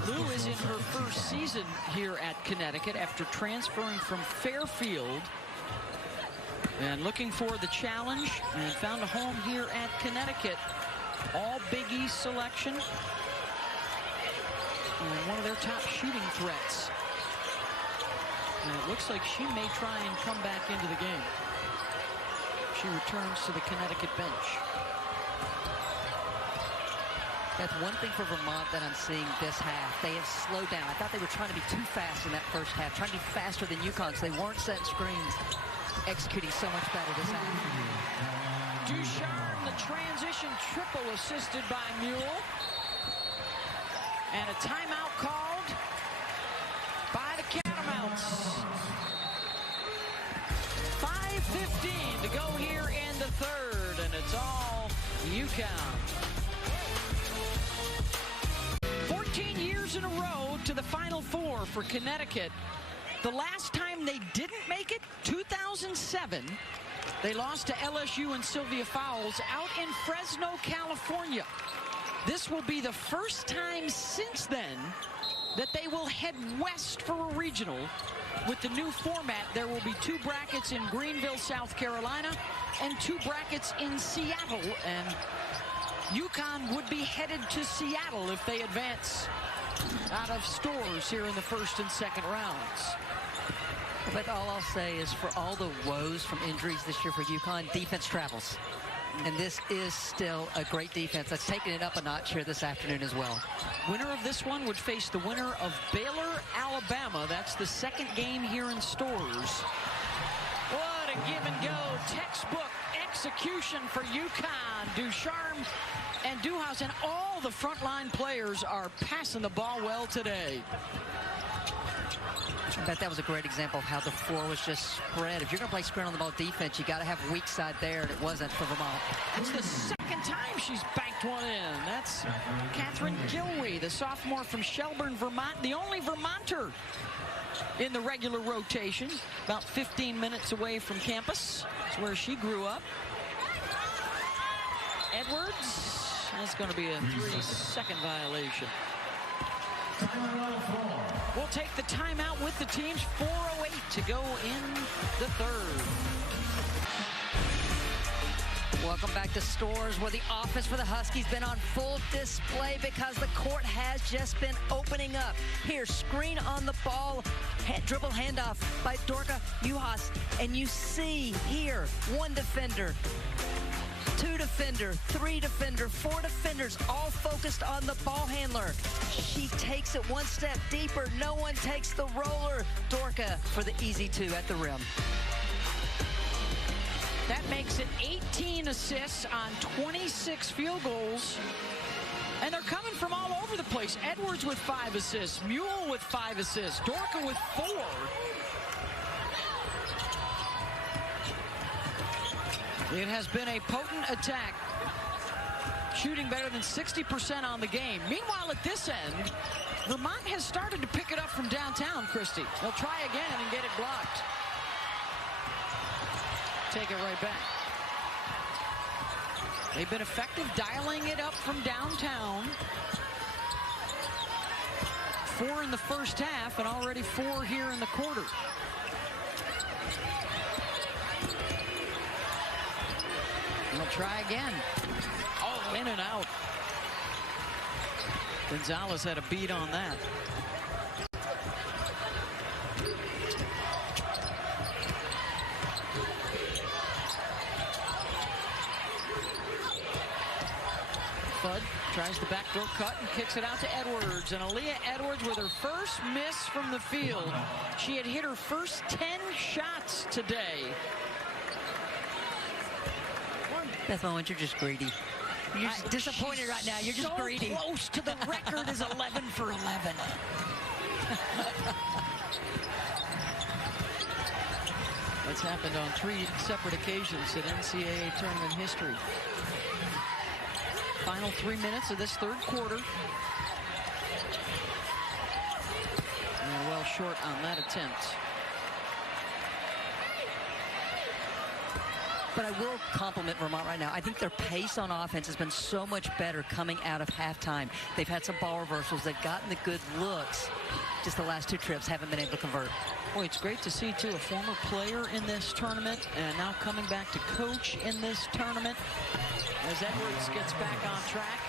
Lou is in her first season here at Connecticut after transferring from Fairfield and looking for the challenge, and found a home here at Connecticut. All Big East selection. And one of their top shooting threats. And it looks like she may try and come back into the game. She returns to the Connecticut bench. That's one thing for Vermont that I'm seeing this half. They have slowed down. I thought they were trying to be too fast in that first half, trying to be faster than UConn, so they weren't setting screens, executing so much better this half. Ducharme, the transition triple assisted by Mule. And a timeout called by the Catamounts. 5:15 to go here in the third, and it's all UConn. 14 years in a row to the Final Four for Connecticut. The last time they didn't make it, 2007, they lost to LSU and Sylvia Fowles out in Fresno, California. This will be the first time since then that they will head west for a regional. With the new format, there will be 2 brackets in Greenville, South Carolina, and 2 brackets in Seattle. And UConn would be headed to Seattle if they advance out of Stores here in the first and second rounds. But all I'll say is, for all the woes from injuries this year for UConn, defense travels. And this is still a great defense that's taken it up a notch here this afternoon as well. Winner of this one would face the winner of Baylor, Alabama. That's the second game here in Stores. What a give and go. Textbook execution for UConn. Ducharme and Juhas, and all the frontline players are passing the ball well today. I bet that was a great example of how the floor was just spread. If you're going to play spread on the ball defense, you got to have weak side there, and it wasn't for Vermont. That's the second time she's banked one in. That's Catherine Gilwey, the sophomore from Shelburne, Vermont, the only Vermonter in the regular rotation, about 15 minutes away from campus. That's where she grew up. Edwards, that's going to be a 3-second violation. will take the timeout with the teams. 4:08 to go in the third. Welcome back to Stores, where the offense for the Huskies been on full display because the court has just been opening up. Here, screen on the ball, dribble handoff by Dorka Juhas, and you see here, one defender, two defender, three defender, four defenders, all focused on the ball handler. She takes it one step deeper. No one takes the roller. Dorka for the easy two at the rim. That makes it 18 assists on 26 field goals. And they're coming from all over the place. Edwards with 5 assists. Mule with 5 assists. Dorka with 4. It has been a potent attack. Shooting better than 60% on the game. Meanwhile, at this end, Vermont has started to pick it up from downtown, Christy. They'll try again and get it blocked. Take it right back. They've been effective dialing it up from downtown. 4 in the first half and already 4 here in the quarter. They'll try again. Oh, in and out. Gonzalez had a beat on that. Fudd tries the backdoor cut and kicks it out to Edwards. And Aaliyah Edwards with her first miss from the field. She had hit her first 10 shots today. Beth Owens, you're just greedy. You're just disappointed right now. You're just so greedy. Close to the record is 11 for 11. That's happened on 3 separate occasions in NCAA tournament history. Final 3 minutes of this third quarter. And well short on that attempt. But I will compliment Vermont right now. I think their pace on offense has been so much better coming out of halftime. They've had some ball reversals. They've gotten the good looks. Just the last 2 trips haven't been able to convert. Boy, it's great to see, too, a former player in this tournament and now coming back to coach in this tournament as Edwards gets back on track.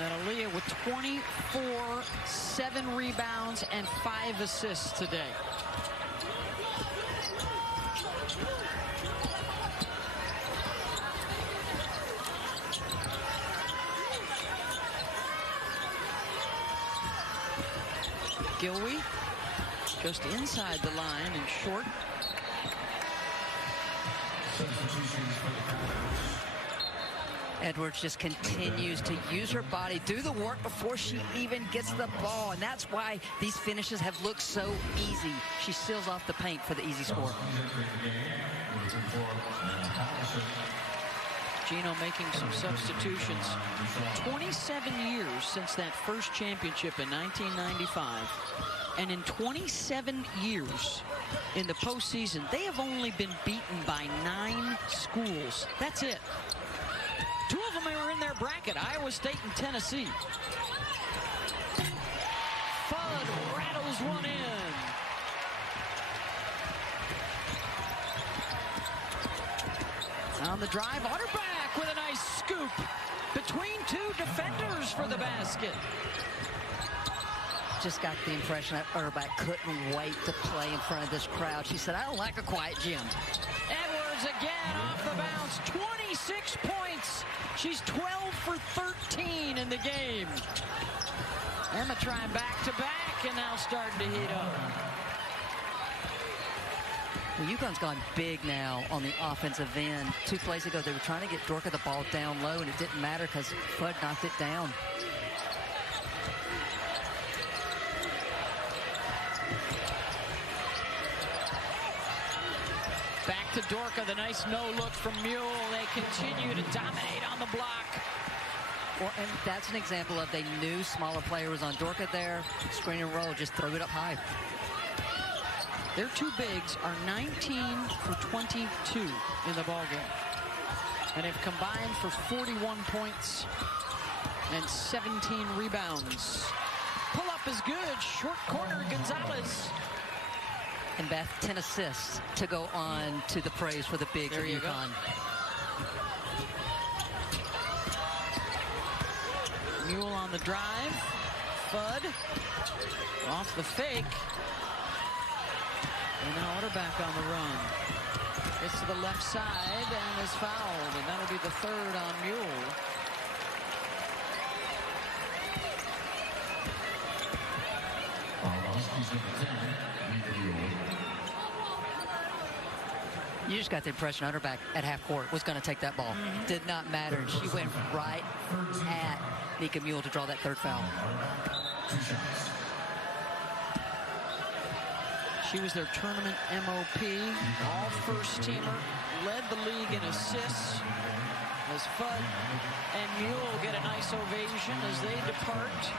And Aaliyah with 24, 7 rebounds, and 5 assists today. Gilwey just inside the line and short. Edwards just continues to use her body, do the work before she even gets the ball. And that's why these finishes have looked so easy. She seals off the paint for the easy score. Gino making some substitutions. 27 years since that first championship in 1995. And in 27 years in the postseason, they have only been beaten by 9 schools. That's it. 2 of them are in their bracket, Iowa State and Tennessee. Fudd rattles one in. On the drive, Otterback with a nice scoop between 2 defenders for the basket. Just got the impression that Otterback couldn't wait to play in front of this crowd. She said, I don't like a quiet gym. Edwards again off the bounce, 26 points. She's 12 for 13 in the game. Emma trying back-to-back and now starting to heat up. Well, UConn's gone big now on the offensive end. 2 plays ago, they were trying to get Dorka the ball down low, and it didn't matter because Fudd knocked it down. Back to Dorka, the nice no-look from Mule. They continue to dominate on the block. Well, and that's an example of they knew smaller player was on Dorka there. Screen and roll, just throw it up high. Their 2 bigs are 19 for 22 in the ballgame. And have combined for 41 points and 17 rebounds. Pull up up is good. Short corner, Gonzalez. And Beth, 10 assists to go on to the praise for the bigs of UConn. Mule on the drive. Fudd off the fake. And now Otterback on the run. Gets to the left side and is fouled. And that'll be the third on Mule. You just got the impression Otterback at half court was going to take that ball. Did not matter. She went right at Nika Mule to draw that third foul. She was their tournament MOP, all first teamer, led the league in assists as Fudd and Mule get a nice ovation as they depart.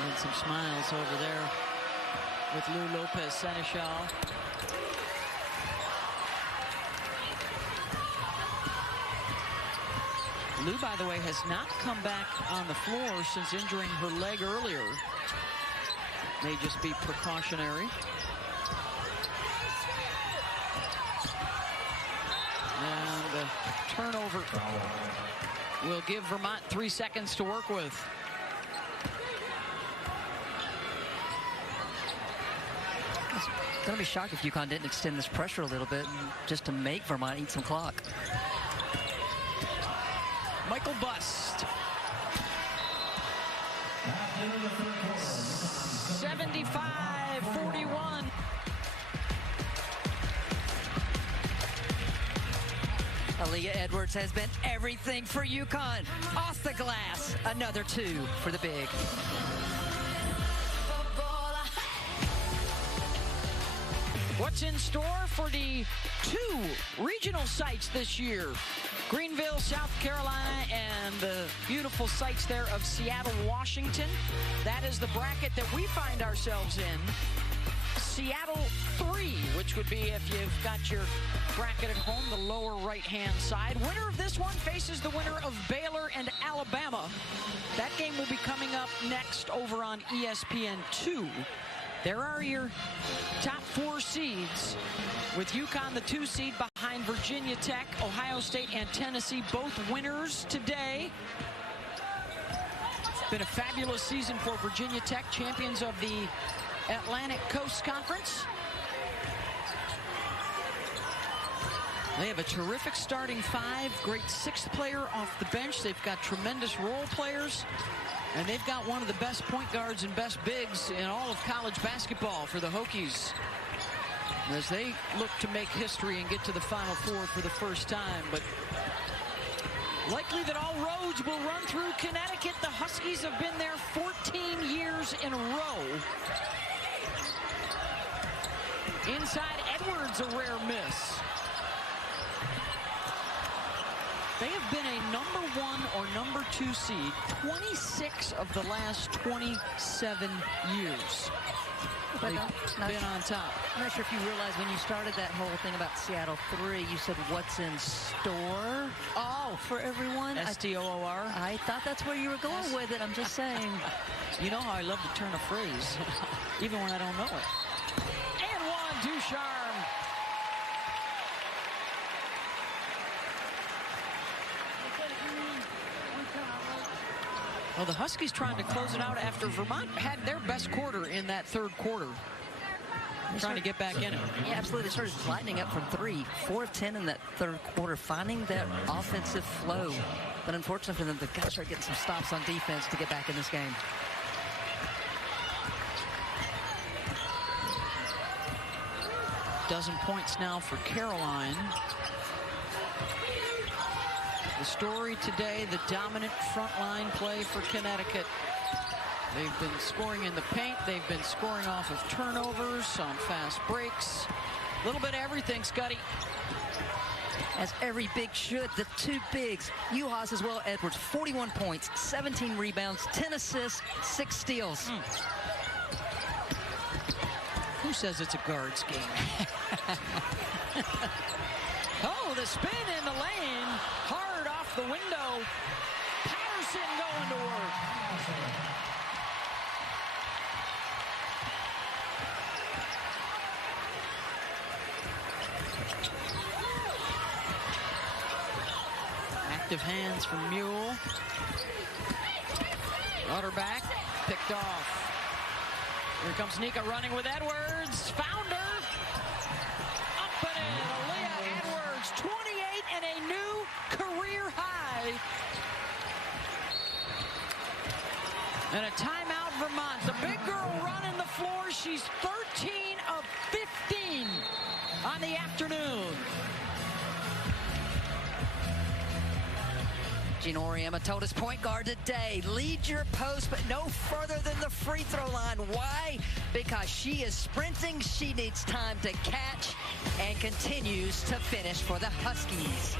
And some smiles over there with Lou Lopez Seneschal. Lou, by the way, has not come back on the floor since injuring her leg earlier. May just be precautionary. And the turnover will give Vermont 3 seconds to work with. Going to be shocked if UConn didn't extend this pressure a little bit just to make Vermont eat some clock. Michael Bust. 75-41. Aaliyah Edwards has been everything for UConn. Off the glass, another 2 for the big. What's in store for the 2 regional sites this year? Greenville, South Carolina, and the beautiful sites there of Seattle, Washington. That is the bracket that we find ourselves in. Seattle 3, which would be, if you've got your bracket at home, the lower right-hand side. Winner of this one faces the winner of Baylor and Alabama. That game will be coming up next over on ESPN2. There are your top 4 seeds, with UConn the 2 seed behind Virginia Tech, Ohio State, and Tennessee, both winners today. It's been a fabulous season for Virginia Tech, champions of the Atlantic Coast Conference. They have a terrific starting 5, great 6th player off the bench. They've got tremendous role players. And they've got one of the best point guards and best bigs in all of college basketball for the Hokies, as they look to make history and get to the Final Four for the first time. But likely that all roads will run through Connecticut. The Huskies have been there 14 years in a row. Inside Edwards, a rare miss. They have been a number 1 or number 2 seed 26 of the last 27 years. They've been on top. I'm not sure if you realize when you started that whole thing about Seattle 3, you said what's in store for everyone. S-T-O-O-R. I thought that's where you were going with it. I'm just saying. You know how I love to turn a phrase, even when I don't know it. And one, Ducharme. Well, the Huskies trying to close it out after Vermont had their best quarter in that 3rd quarter. Trying to get back in it. Yeah, absolutely. They started lightening up from 3. 4 of 10 in that 3rd quarter, finding that offensive flow. But unfortunately for them, they've got to start getting some stops on defense to get back in this game. Dozen points now for Caroline. The story today, the dominant frontline play for Connecticut. They've been scoring in the paint. They've been scoring off of turnovers, on fast breaks. A little bit of everything, Scotty. As every big should. The two bigs, Juhas as well, Edwards, 41 points, 17 rebounds, 10 assists, 6 steals. Who says it's a guards game? Oh, the spin in the lane. Hard off the window. Patterson going to work. Active hands from Mule. Utterback picked off. Here comes Nika running with Edwards. Found her. Up and in. Aaliyah Edwards, 28 and a new career high. And a timeout, Vermont. The big girl running the floor. She's 13 of 15 on the afternoon. Gino Auriemma told his point guard today, lead your post, but no further than the free throw line. Why? Because she is sprinting. She needs time to catch and continues to finish for the Huskies.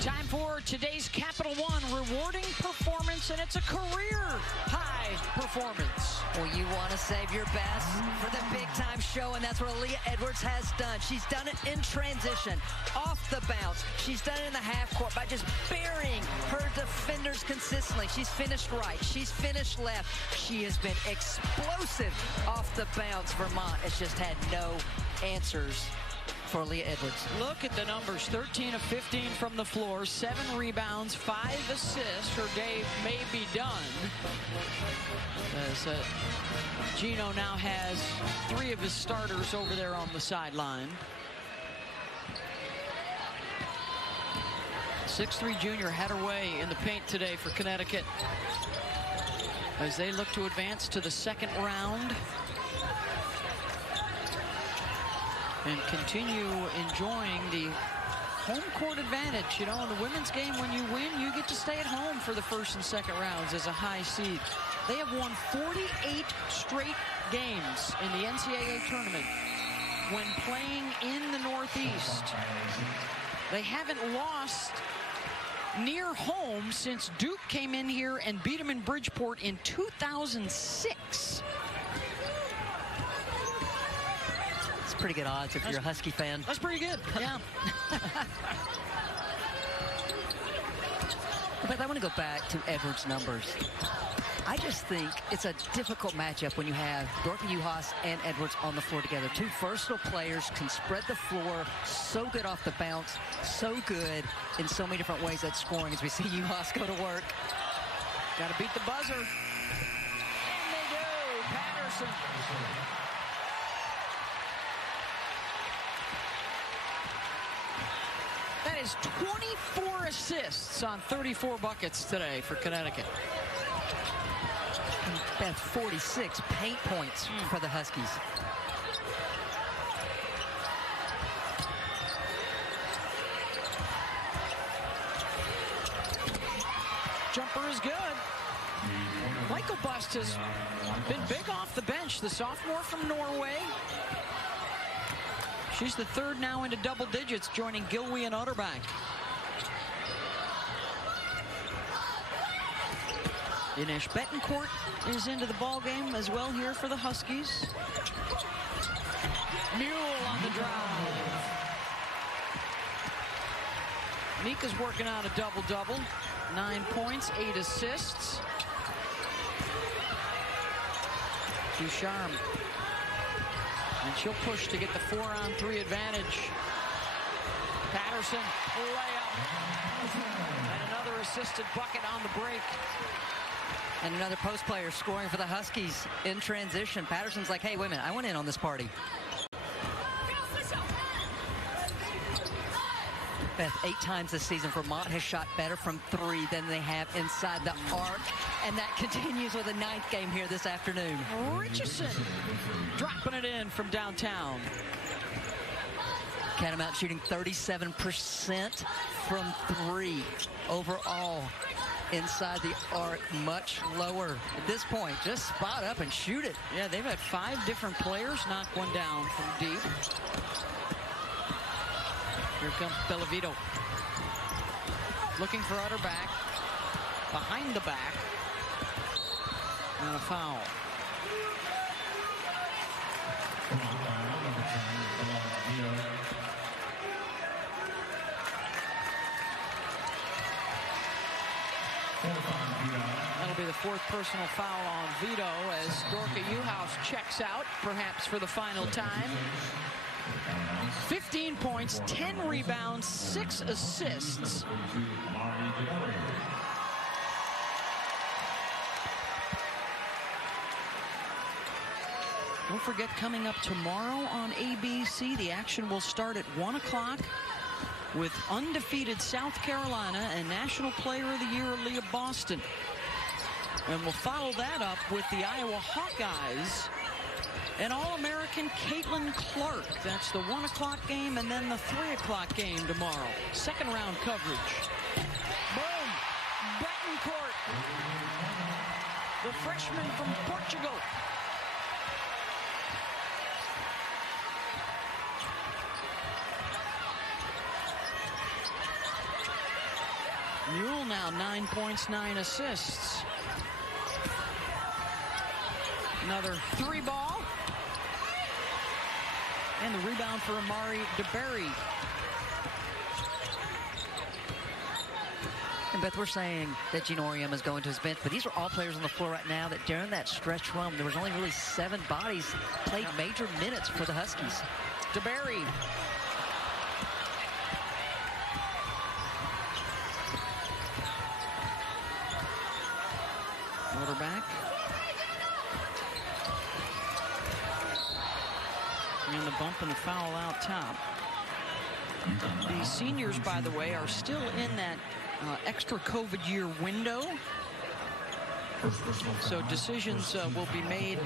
Time for today's Capital One rewarding performance, and it's a career-high performance. Well, you want to save your best for the big-time show, and that's what Aaliyah Edwards has done. She's done it in transition, off the bounce. She's done it in the half-court by just burying her defenders consistently. She's finished right. She's finished left. She has been explosive off the bounce. Vermont has just had no answers for Aaliyah Edwards. Look at the numbers. 13 of 15 from the floor, 7 rebounds, 5 assists. Her day may be done. As Gino now has 3 of his starters over there on the sideline. 6'3" junior had her way in the paint today for Connecticut as they look to advance to the second round and continue enjoying the home court advantage. You know, in the women's game, when you win, you get to stay at home for the first and second rounds as a high seed. They have won 48 straight games in the NCAA tournament when playing in the Northeast. They haven't lost near home since Duke came in here and beat them in Bridgeport in 2006. Pretty good odds if you're a Husky fan. That's pretty good, yeah. But I want to go back to Edwards' numbers. I just think it's a difficult matchup when you have Dorothy Juhas and Edwards on the floor together. Two versatile players, can spread the floor, so good off the bounce, so good in so many different ways at scoring as we see Juhas go to work. Got to beat the buzzer. And they do. Patterson. That is 24 assists on 34 buckets today for Connecticut. That's 46 paint points for the Huskies. Jumper is good. Michael Bust has been big off the bench. The sophomore from Norway. She's the third now into double digits, joining Gilwey and Utterback. Dinesh Betancourt is into the ball game as well here for the Huskies. Mule on the drive. Nika's working out a double-double. 9 points, 8 assists. Ducharme. And she'll push to get the 4-on-3 advantage. Patterson, layup. And another assisted bucket on the break. And another post player scoring for the Huskies in transition. Patterson's like, hey, wait a minute, I went in on this party. Beth, 8 times this season, Vermont has shot better from 3 than they have inside the arc. And that continues with a 9th game here this afternoon. Richardson dropping it in from downtown. Catamount shooting 37% from 3 overall inside the arc, much lower at this point. Just spot up and shoot it. Yeah, they've had 5 different players knock one down from deep. Here comes Bellavito. Looking for Utterback. Behind the back. And a foul. That'll be the fourth personal foul on Vito as Dorka Uhouse checks out, perhaps for the final time. 15 points, 10 rebounds, 6 assists. Don't forget, coming up tomorrow on ABC, the action will start at 1 o'clock with undefeated South Carolina and National Player of the Year, Aaliyah Boston. And we'll follow that up with the Iowa Hawkeyes and All-American Caitlin Clark. That's the 1 o'clock game and then the 3 o'clock game tomorrow. Second round coverage. Boom! Betancourt, the freshman from Portugal. Mule now 9 points, 9 assists. Another 3-ball. And the rebound for Amari DeBerry. And Beth, we're saying that Gino Auriemma is going to his bench, but these are all players on the floor right now that during that stretch run, there was only really 7 bodies played major minutes for the Huskies. DeBerry. Quarterback. And the bump and the foul out top. The seniors, by the way, are still in that extra COVID year window. So decisions will be made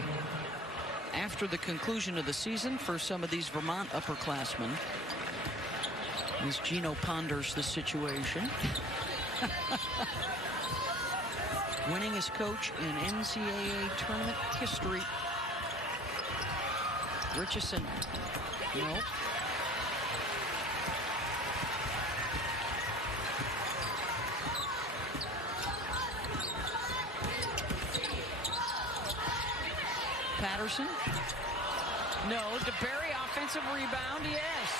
after the conclusion of the season for some of these Vermont upperclassmen. As Gino ponders the situation. Winningest coach in NCAA tournament history. Richardson. Nope. Patterson. No. DeBerry, offensive rebound. Yes.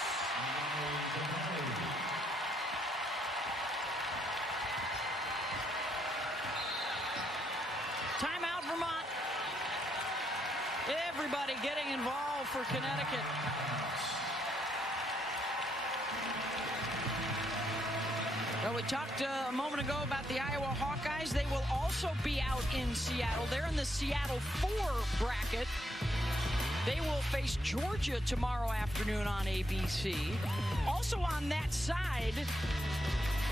Timeout, Vermont. Everybody getting involved for Connecticut. Well, we talked a moment ago about the Iowa Hawkeyes. They will also be out in Seattle. They're in the Seattle 4 bracket. They will face Georgia tomorrow afternoon on ABC. Also on that side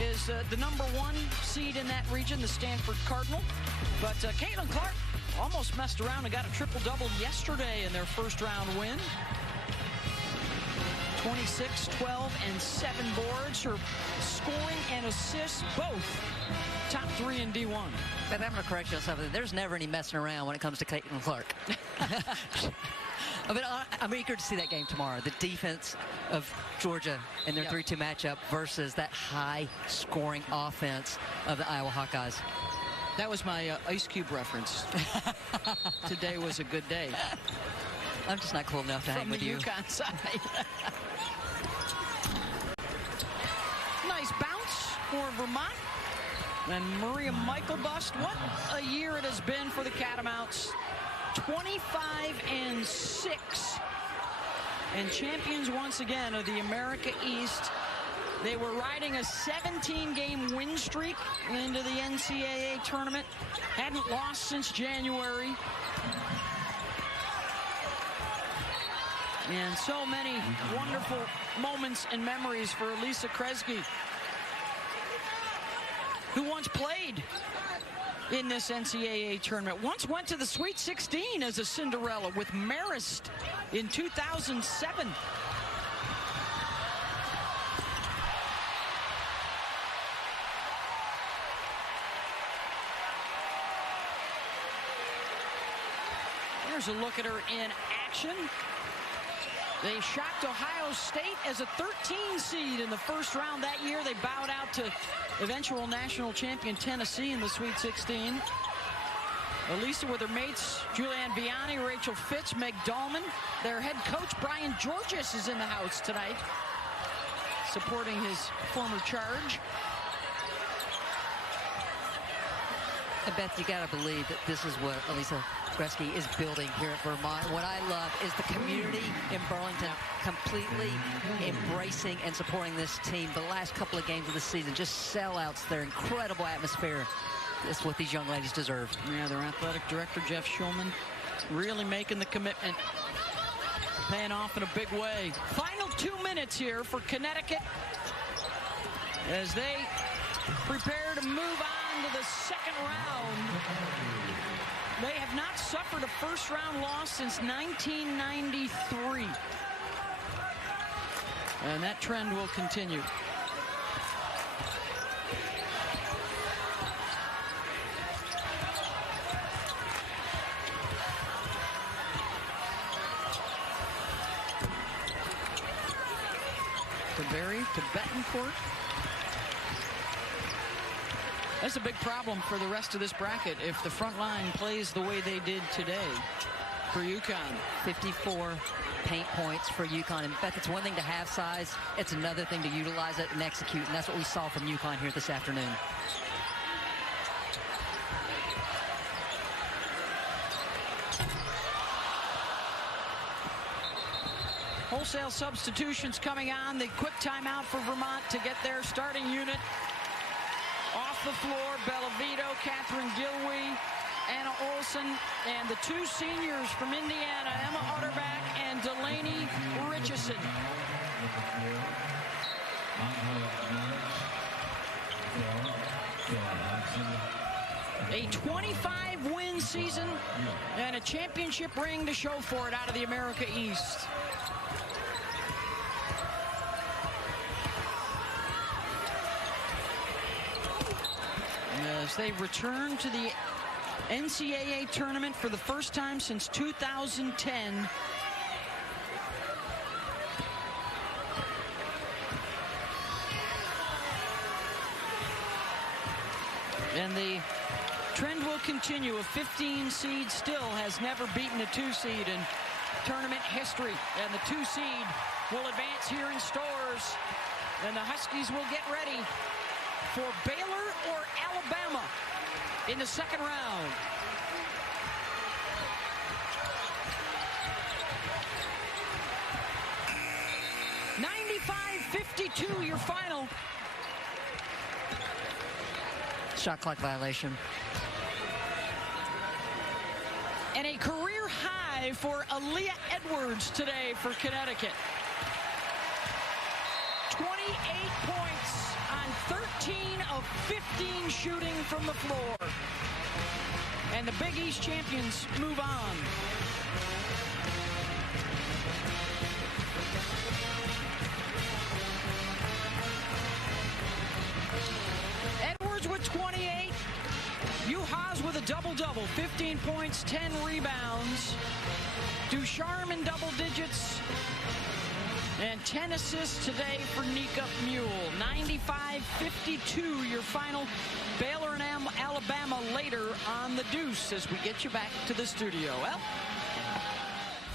is the #1 seed in that region, the Stanford Cardinal. But Caitlin Clark almost messed around and got a triple-double yesterday in their first-round win. 26, 12, and 7 boards. Her scoring and assists, both top 3 in D1. But I'm going to correct you on something. There's never any messing around when it comes to Caitlin Clark. I'm eager to see that game tomorrow. The defense of Georgia in their 3-2 matchup versus that high-scoring offense of the Iowa Hawkeyes. That was my Ice Cube reference. Today was a good day. I'm just not cool enough to hang with you. From the UConn side. Nice bounce for Vermont. And Maria Michaelbust, what a year it has been for the Catamounts. 25-6. And champions once again of the America East. They were riding a 17-game win streak into the NCAA tournament. Hadn't lost since January. And so many wonderful moments and memories for Elisa Kresge, who once played in this NCAA tournament. Once went to the Sweet 16 as a Cinderella with Marist in 2007. Here's a look at her in action. They shocked Ohio State as a 13 seed in the first round that year. They bowed out to eventual national champion Tennessee in the Sweet 16. Elisa with her mates, Julianne Vianney, Rachel Fitz, Meg Dahlman. Their head coach, Brian Georges, is in the house tonight, supporting his former charge. And Beth, you got to believe that this is what Elisa Gretzky is building here at Vermont. What I love is the community in Burlington completely embracing and supporting this team. The last couple of games of the season, just sellouts, their incredible atmosphere. That's what these young ladies deserve. Yeah, their athletic director, Jeff Schulman, really making the commitment, paying off in a big way. Final 2 minutes here for Connecticut as they prepare to move on to the second round. They have not suffered a first-round loss since 1993. And that trend will continue. To Berry, to Betancourt. That's a big problem for the rest of this bracket if the front line plays the way they did today for UConn. 54 paint points for UConn. In fact, it's one thing to have size. It's another thing to utilize it and execute. And that's what we saw from UConn here this afternoon. Wholesale substitutions coming on. The quick timeout for Vermont to get their starting unit off the floor. Bellavito, Catherine Gilwey, Anna Olson, and the two seniors from Indiana, Emma Utterback and Delaney Richardson. A 25-win season and a championship ring to show for it out of the America East. As they return to the NCAA tournament for the first time since 2010. And the trend will continue. A 15 seed still has never beaten a 2 seed in tournament history. And the 2 seed will advance here in Stores. And the Huskies will get ready for Baylor or Alabama in the second round. (95-52) your final. Shot clock violation. And a career high for Aaliyah Edwards today for Connecticut. 28 points on 13 of 15 shooting from the floor. And the Big East champions move on. Edwards with 28. Haas with a double-double, 15 points, 10 rebounds. Ducharme in double digits. And 10 assists today for Nika Mule. 95-52, your final. Baylor and Alabama later on the Deuce as we get you back to the studio. Well,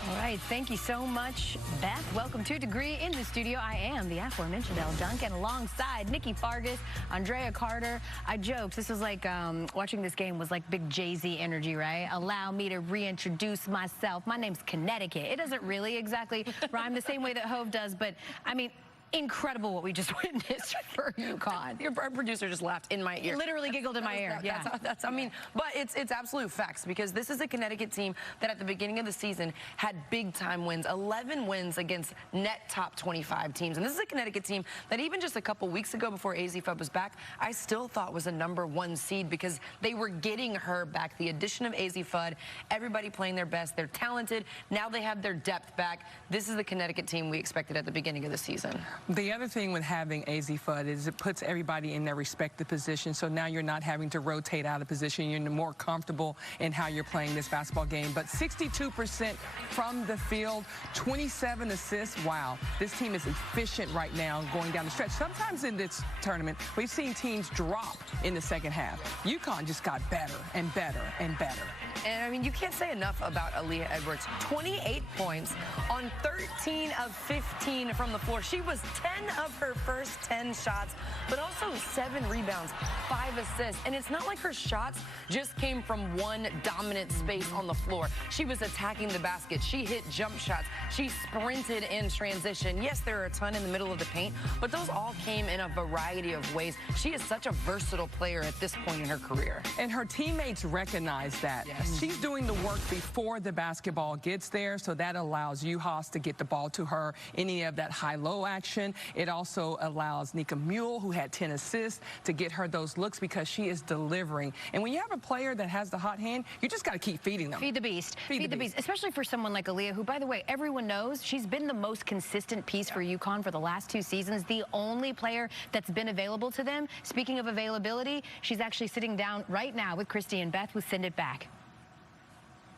all right, thank you so much, Beth. Welcome to Degree in the studio. I am the aforementioned Elle Duncan alongside Nikki Fargas, Andrea Carter. I joked, this was like watching this game was like big Jay-Z energy, right? Allow me to reintroduce myself. My name's Connecticut. It doesn't really exactly rhyme the same way that Hove does, but I mean, incredible what we just witnessed for UConn. Our producer just laughed in my ear. Literally giggled in my ear. Yeah. I mean, but it's absolute facts, because this is a Connecticut team that at the beginning of the season had big time wins, 11 wins against net top 25 teams. And this is a Connecticut team that even just a couple weeks ago before AZ Fudd was back, I still thought was a #1 seed, because they were getting her back. The addition of AZ Fudd, everybody playing their best. They're talented. Now they have their depth back. This is the Connecticut team we expected at the beginning of the season. The other thing with having AZ Fudd is it puts everybody in their respective position, so now you're not having to rotate out of position. You're more comfortable in how you're playing this basketball game. But 62% from the field, 27 assists. Wow, this team is efficient right now going down the stretch. Sometimes in this tournament, we've seen teams drop in the second half. UConn just got better and better and better. And, I mean, you can't say enough about Aaliyah Edwards. 28 points on 13 of 15 from the floor. She was 10 of her first 10 shots, but also 7 rebounds, 5 assists. And it's not like her shots just came from one dominant space on the floor. She was attacking the basket. She hit jump shots. She sprinted in transition. Yes, there are a ton in the middle of the paint, but those all came in a variety of ways. She is such a versatile player at this point in her career. And her teammates recognize that. Yes. She's doing the work before the basketball gets there, so that allows UHAS to get the ball to her, any of that high-low action. It also allows Nika Mule, who had 10 assists, to get her those looks because she is delivering. And when you have a player that has the hot hand, you just got to keep feeding them. Feed the beast. Feed the beast. Especially for someone like Aaliyah, who, by the way, everyone knows she's been the most consistent piece for UConn for the last 2 seasons, the only player that's been available to them. Speaking of availability, she's actually sitting down right now with Christy and Beth with Send It Back.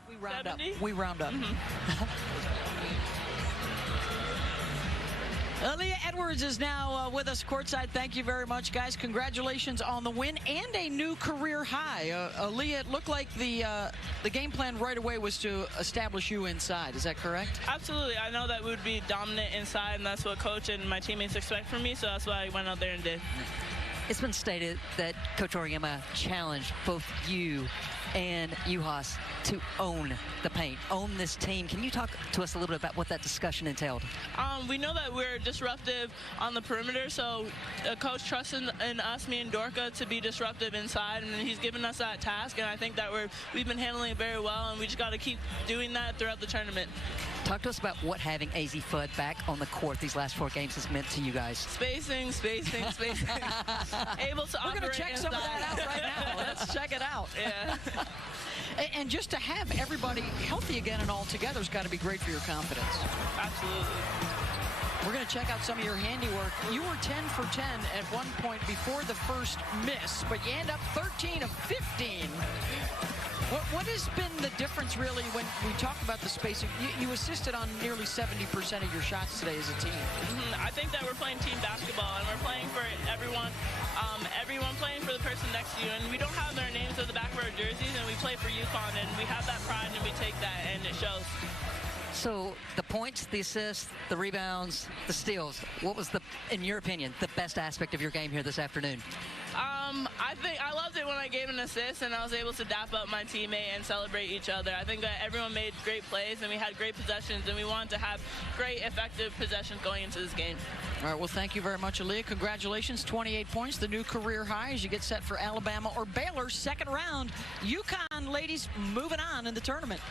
We round up. Aaliyah Edwards is now with us courtside. Thank you very much, guys. Congratulations on the win and a new career high. Aaliyah, it looked like the game plan right away was to establish you inside. Is that correct? Absolutely. I know that we would be dominant inside, and that's what coach and my teammates expect from me, so that's why I went out there and did. It's been stated that Coach Auriemma challenged both you and UHAS to own the paint, own this team. Can you talk to us a little bit about what that discussion entailed? We know that we're disruptive on the perimeter, so Coach trusts in us, me and Dorka, to be disruptive inside, and he's given us that task, and I think that we've been handling it very well, and we just got to keep doing that throughout the tournament. Talk to us about what having AZ Fudd back on the court these last 4 games has meant to you guys. Spacing. Able to We're going to check inside. some of that out right now. Let's check it out. Yeah. And just to have everybody healthy again and all together has got to be great for your confidence. Absolutely. We're going to check out some of your handiwork. You were 10 for 10 at one point before the first miss, but you end up 13 of 15. What has been the difference, really, when we talk about the spacing? You assisted on nearly 70% of your shots today as a team. I think that we're playing team basketball, and we're playing for everyone. Everyone playing for the person next to you, and we don't have their names at the back of our jerseys, and we play for UConn, and we have that pride, and we take that, and it shows. So the points, the assists, the rebounds, the steals, what was, in your opinion, the best aspect of your game here this afternoon? I think I loved it when I gave an assist and I was able to dap up my teammate and celebrate each other. I think that everyone made great plays and we had great possessions, and we wanted to have great, effective possessions going into this game. All right, well, thank you very much, Aaliyah. Congratulations, 28 points, the new career high as you get set for Alabama or Baylor second round. UConn, ladies, moving on in the tournament.